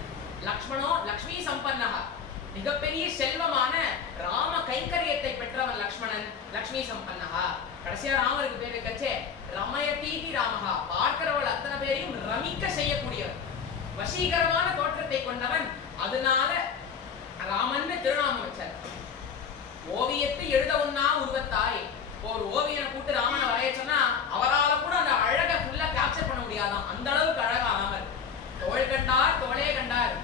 லக்ஷ்மணோ லக்ஷ்மி சம்பன்னஹா, மிகப்பெரிய செல்வமான ராம கைங்கரியத்தை பெற்றவன் லக்ஷ்மணன், லக்ஷ்மி சம்பன்னஹா. கடைசியா ராமருக்கு பேர் வைக்கச்சே ரமயதீதி ராமஹா, பார்க்கிறவள் அத்தனை பேரையும் ரமிக்க செய்யக்கூடியவன், வசீகரமான தோற்றத்தை கொண்டவன். அதனால ராமன் திருநாமம் வச்சார். ஓவியத்தை ஒரு ஓவியனை கூட்டு ராமனை வரைய சொன்னா அவரால் கூட அந்த அழகை ஃபுல்லா கேப்சர் பண்ண முடியாதான். அந்த அளவுக்கு அழகா ராமர். தோள் கண்டார் தோளே கண்டார்.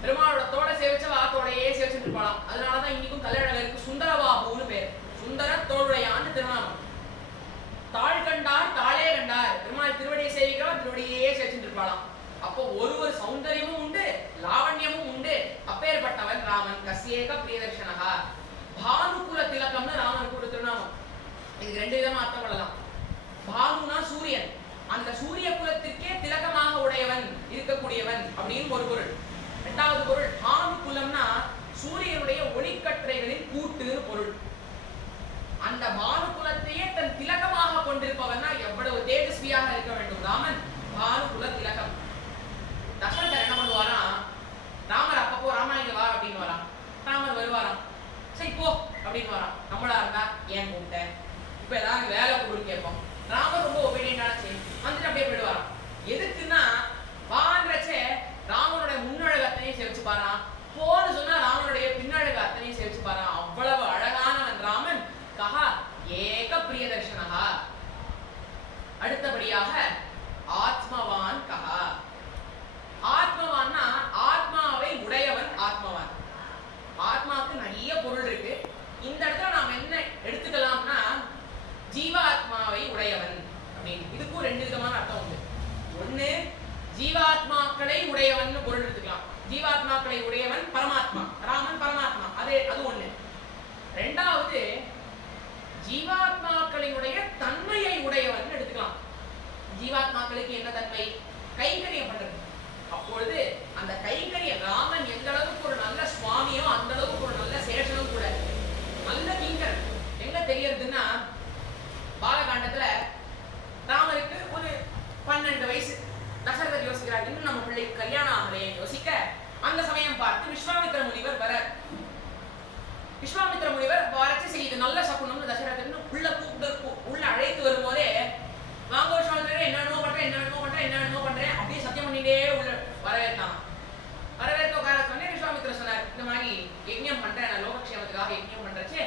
பெருமாளோட தோளை சேவிச்சவா தோளையே சேவிச்சுட்டு இருப்பாளாம். அதனாலதான் இன்னைக்கும் கல்லழகருக்கு சுந்தரபாபுன்னு பேர். சுந்தர தோளுடையான்னு திருநாமம். தாள் கண்டார் தாளே கண்டார். பெருமாள் திருவடியை சேவிக்கிறவா திருவடியே சேவிச்சுட்டு இருப்பாளாம். அப்போ ஒரு சௌந்தரியமும் உண்டு, லாவண்யமும் உண்டு. அப்பேற்பட்டவன் ராமன். கஸ்யேக பிரியதர்ஷனஹா. பானுகுல திலகம்னு ராமனுக்கு ஒரு திருநாமம். இது ரெண்டு விதமா அர்த்தம் பண்ணலாம். பானுனா சூரியன், அந்த சூரிய குலத்திற்கே திலகமாக உடையவன், இருக்கக்கூடியவன் அப்படின்னு ஒரு பொருள். இரண்டாவது பொருள் பானுகுலம்னா சூரியனுடைய ஒளிக்கற்றைகளின் கூட்டுன்னு பொருள். அந்த பானுகுலத்தையே தன் திலகமாக கொண்டிருப்பவன்னா எவ்வளவு தேஜஸ்வியாக இருக்க வேண்டும் ராமன். பானுகுல திலகம். தசரதர் என்ன பண்ணுவாரா, ராமர் அப்பப்போ ராமா இங்க வா அப்படின்னு வரான். ராமர் வருவாராம். சரி போ அப்படின்னு வரான். நம்மளா இருந்தா ஏன் கூப்பிட்ட, இப்ப ஏதாவது வேலை கொடுன்னு கேட்போம். ராமர் ரொம்ப ஒபீடியன்டான சரி வந்துட்டு அப்படியே போயிடுவாராம். எதுக்குன்னா வான்றச்சே ராமனுடைய முன்னழகு அத்தனையும் சேவிச்சு பாரான், போன்னு சொன்னா ராமனுடைய பின்னழகு அத்தனையும் சேவிச்சு பாரான். அவ்வளவு அழகானவன் ராமன். கஹா ஏக பிரியதர்ஷனஹா. அடுத்தபடியாக ஆத்மவான் கஹா. ஆத்மவான்னா ஆத்மாவை உடையவன் ஆத்மவான். ஆத்மாவுக்கு நிறைய பொருள் இருக்கு. இந்த இடத்துல நாம என்ன எடுத்துக்கலாம்னா ஜீவாத்மாவை உடையவன் அப்படின்னு. இதுக்கும் ரெண்டு விதமான அர்த்தம் உண்டு. ஒண்ணு ஜீவாத்மாக்களை உடையவன் பொருள் எடுத்துக்கலாம். ஜீவாத்மாக்களை உடையவன் பரமாத்மா, ராமன் பரமாத்மா, அது ஒண்ணு. ரெண்டாவது ஜீவாத்மாக்களினுடைய தன்மையை உடையவன் எடுத்துக்கலாம். ஜீவாத்மாக்களுக்கு என்ன தன்மை? கைங்கரியம் பண்றது. அப்பொழுது அந்த கைங்கரியம் ராமன் எந்த அளவுக்கு ஒரு நல்ல சுவாமியோ அந்த அளவுக்கு ஒரு நல்ல சேஷனும் கூட. நல்ல கிங்கர் எங்க தெரியறதுன்னா பாலகாண்டத்துல ராமருக்கு ஒரு 12 வயசு. தசரதர் யோசிக்கிறார், இன்னும் நம்ம பிள்ளைக்கு கல்யாணம் ஆகலையே யோசிக்க, அந்த சமயம் பார்த்து விஸ்வாமித்திர முனிவர் வர. விஸ்வாமித்திர முனிவர் வரைச்சு சரி இது நல்ல சகுனம்னு தசரதர் உள்ள கூப்பிட்டு உள்ள அழைத்து வரும்போதே, வாங்க விஸ்வாமித்திரர் என்னென்னமோ பண்றேன் அப்படியே சத்தியம் பண்ணிட்டே உள்ள வரவேற்றான். வரவேற்க உட்கார சொன்னே விஸ்வாமித்திரர் சொன்னார், இந்த மாதிரி யஜ்ஞம் பண்றேன், நான் லோகக்ஷேமத்துக்காக யஜ்ஞம் பண்றச்சு,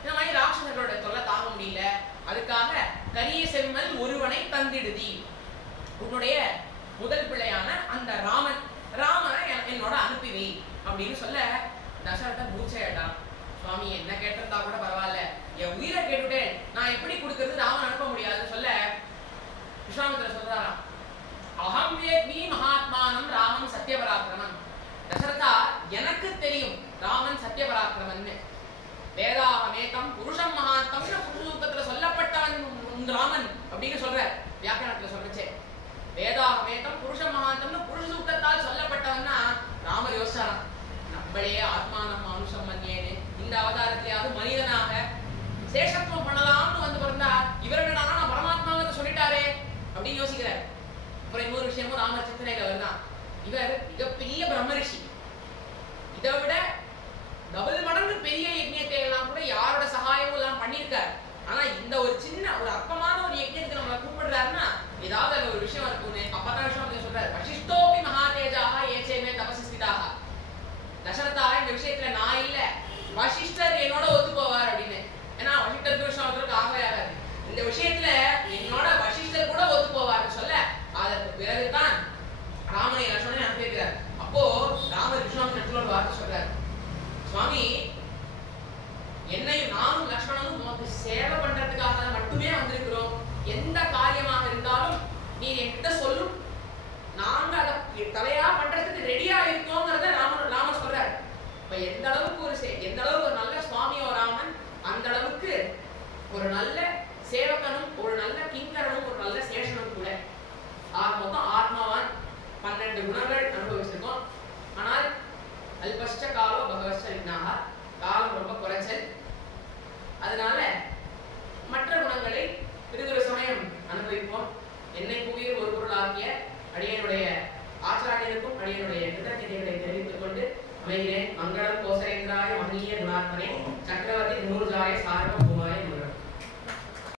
இந்த மாதிரி ராட்சசர்களோட தொல்லை தாங்க முடியல, அதுக்காக கரிய செம்மல் ஒருவனை தந்திடுதி, உன்னுடைய முதல் பிள்ளையான அந்த ராமனை என்னோட அனுப்பிவி அப்படின்னு சொல்ல தசரதன் மூச்சையிட்டான். சுவாமி என்ன கேட்டிருந்தா கூட பரவாயில்ல, என் உயிரை கேட்டுட்டேன், நான் எப்படி கொடுக்கறது, ராமன் அனுப்ப முடியாதுன்னு சொல்ல விஸ்வாமித்திரர் சொல்றாராம், அகம் வேத்மி மகாத்மானம் ராமன் சத்யபராக்கிரமன். தசரதா எனக்கு தெரியும் ராமன் சத்யபராக்கிரமன். வேதாகமேகம் புருஷம் மகாந்தம் புருஷசூக்தத்துல சொல்லப்பட்டவன் ராமன் அப்படின்னு சொல்ற வியாக்கியானத்துல சொல்றச்சே. வேதாகமேகம் புருஷ மகாந்தம்னு புருஷசூக்தத்தால் சொல்லப்பட்டவன்னா ராமர் யோசிச்சாராம், நம்மளே ஆத்மானம் மானுஷம் மன்னியேன்னு இந்த அவதாரத்திலேயாவது மனிதனாக சேஷத்துவம் பண்ணலாம்னு வந்து பிறந்தா இவர் என்னடா நான் பரமாத்மாவை சொல்லிட்டாரே அப்படின்னு யோசிக்கிறார். அப்புறம் இன்னொரு விஷயமும் ராமர் சிந்தனையில வருதான், இவர் மிகப்பெரிய பிரம்மரிஷி, இதை விட டபுள் மடங்கு பெரிய யஜ்ஞத்தை எல்லாம் கூட யாரோட சகாயமும் எல்லாம் பண்ணியிருக்காரு. ஆனா இந்த ஒரு சின்ன ஒரு அற்பமான ஒரு யஜ்ஞத்துக்கு நம்மளை கூப்பிடுறாருன்னா ஏதாவது அதுல ஒரு விஷயம் இருக்குன்னு அப்பதான் விஷயம் சொல்றாரு. வசிஷ்டோபி மகாதேஜாக ஏச்சேமே தபசிஸ்திதாக. தசரதா இந்த விஷயத்துல நான் இல்ல, வசிஷ்டர் என்னோட ஒத்து போவார் அப்படின்னு. ஏன்னா வசிஷ்டருக்கு விஷயம் ஆகவே ஆகாது. இந்த விஷயத்துல என்னோட வசிஷ்டர் கூட ஒத்து போவார்னு சொல்ல அதற்கு பிறகுதான் ராமனை லட்சுமணனை அனுப்பியிருக்கிறார். அப்போ ராமர் விஸ்வாமித்திரர் ஒரு வார்த்தை சொல்றாரு, சுவாமி என்னையும் நானும் லட்சுமணனும் உனக்கு சேவை பண்றதுக்காக மட்டுமே வந்திருக்கிறோம். எந்த காரியமாக இருந்தாலும் நீ என்கிட்ட சொல்லும், நாங்க அதை தலையா பண்றதுக்கு ரெடியா இருக்கோங்கிறத ராமர் சொல்றாரு. இப்ப எந்த அளவுக்கு ஒரு நல்ல சுவாமியோ ராமன், அந்த அளவுக்கு ஒரு நல்ல சேவகனும் ஒரு நல்ல கிங்கரனும் ஒரு நல்ல சேஷனும் கூட. மொத்தம் ஆத்மாவான் 12 குணங்கள் அனுபவிச்சிருக்கோம். ஆனால் அல்பஷ்ட காலோ பகவஷ்ட விக்னாக, காலம் ரொம்ப குறைச்சல். அதனால மற்ற குணங்களை திருவிரு சமயம் அனுபவிப்போம். என்னை புவியில் ஒரு பொருள் ஆகிய அடியனுடைய ஆச்சாரியனுக்கும் அடியனுடைய கிருத்தஞதைகளை தெரிவித்துக் கொண்டு அமைகிறேன். மங்களம் கோசரேந்திராய மகனீய குணாத்மனே சக்கரவர்த்தி நூர்ஜாய சார்வம்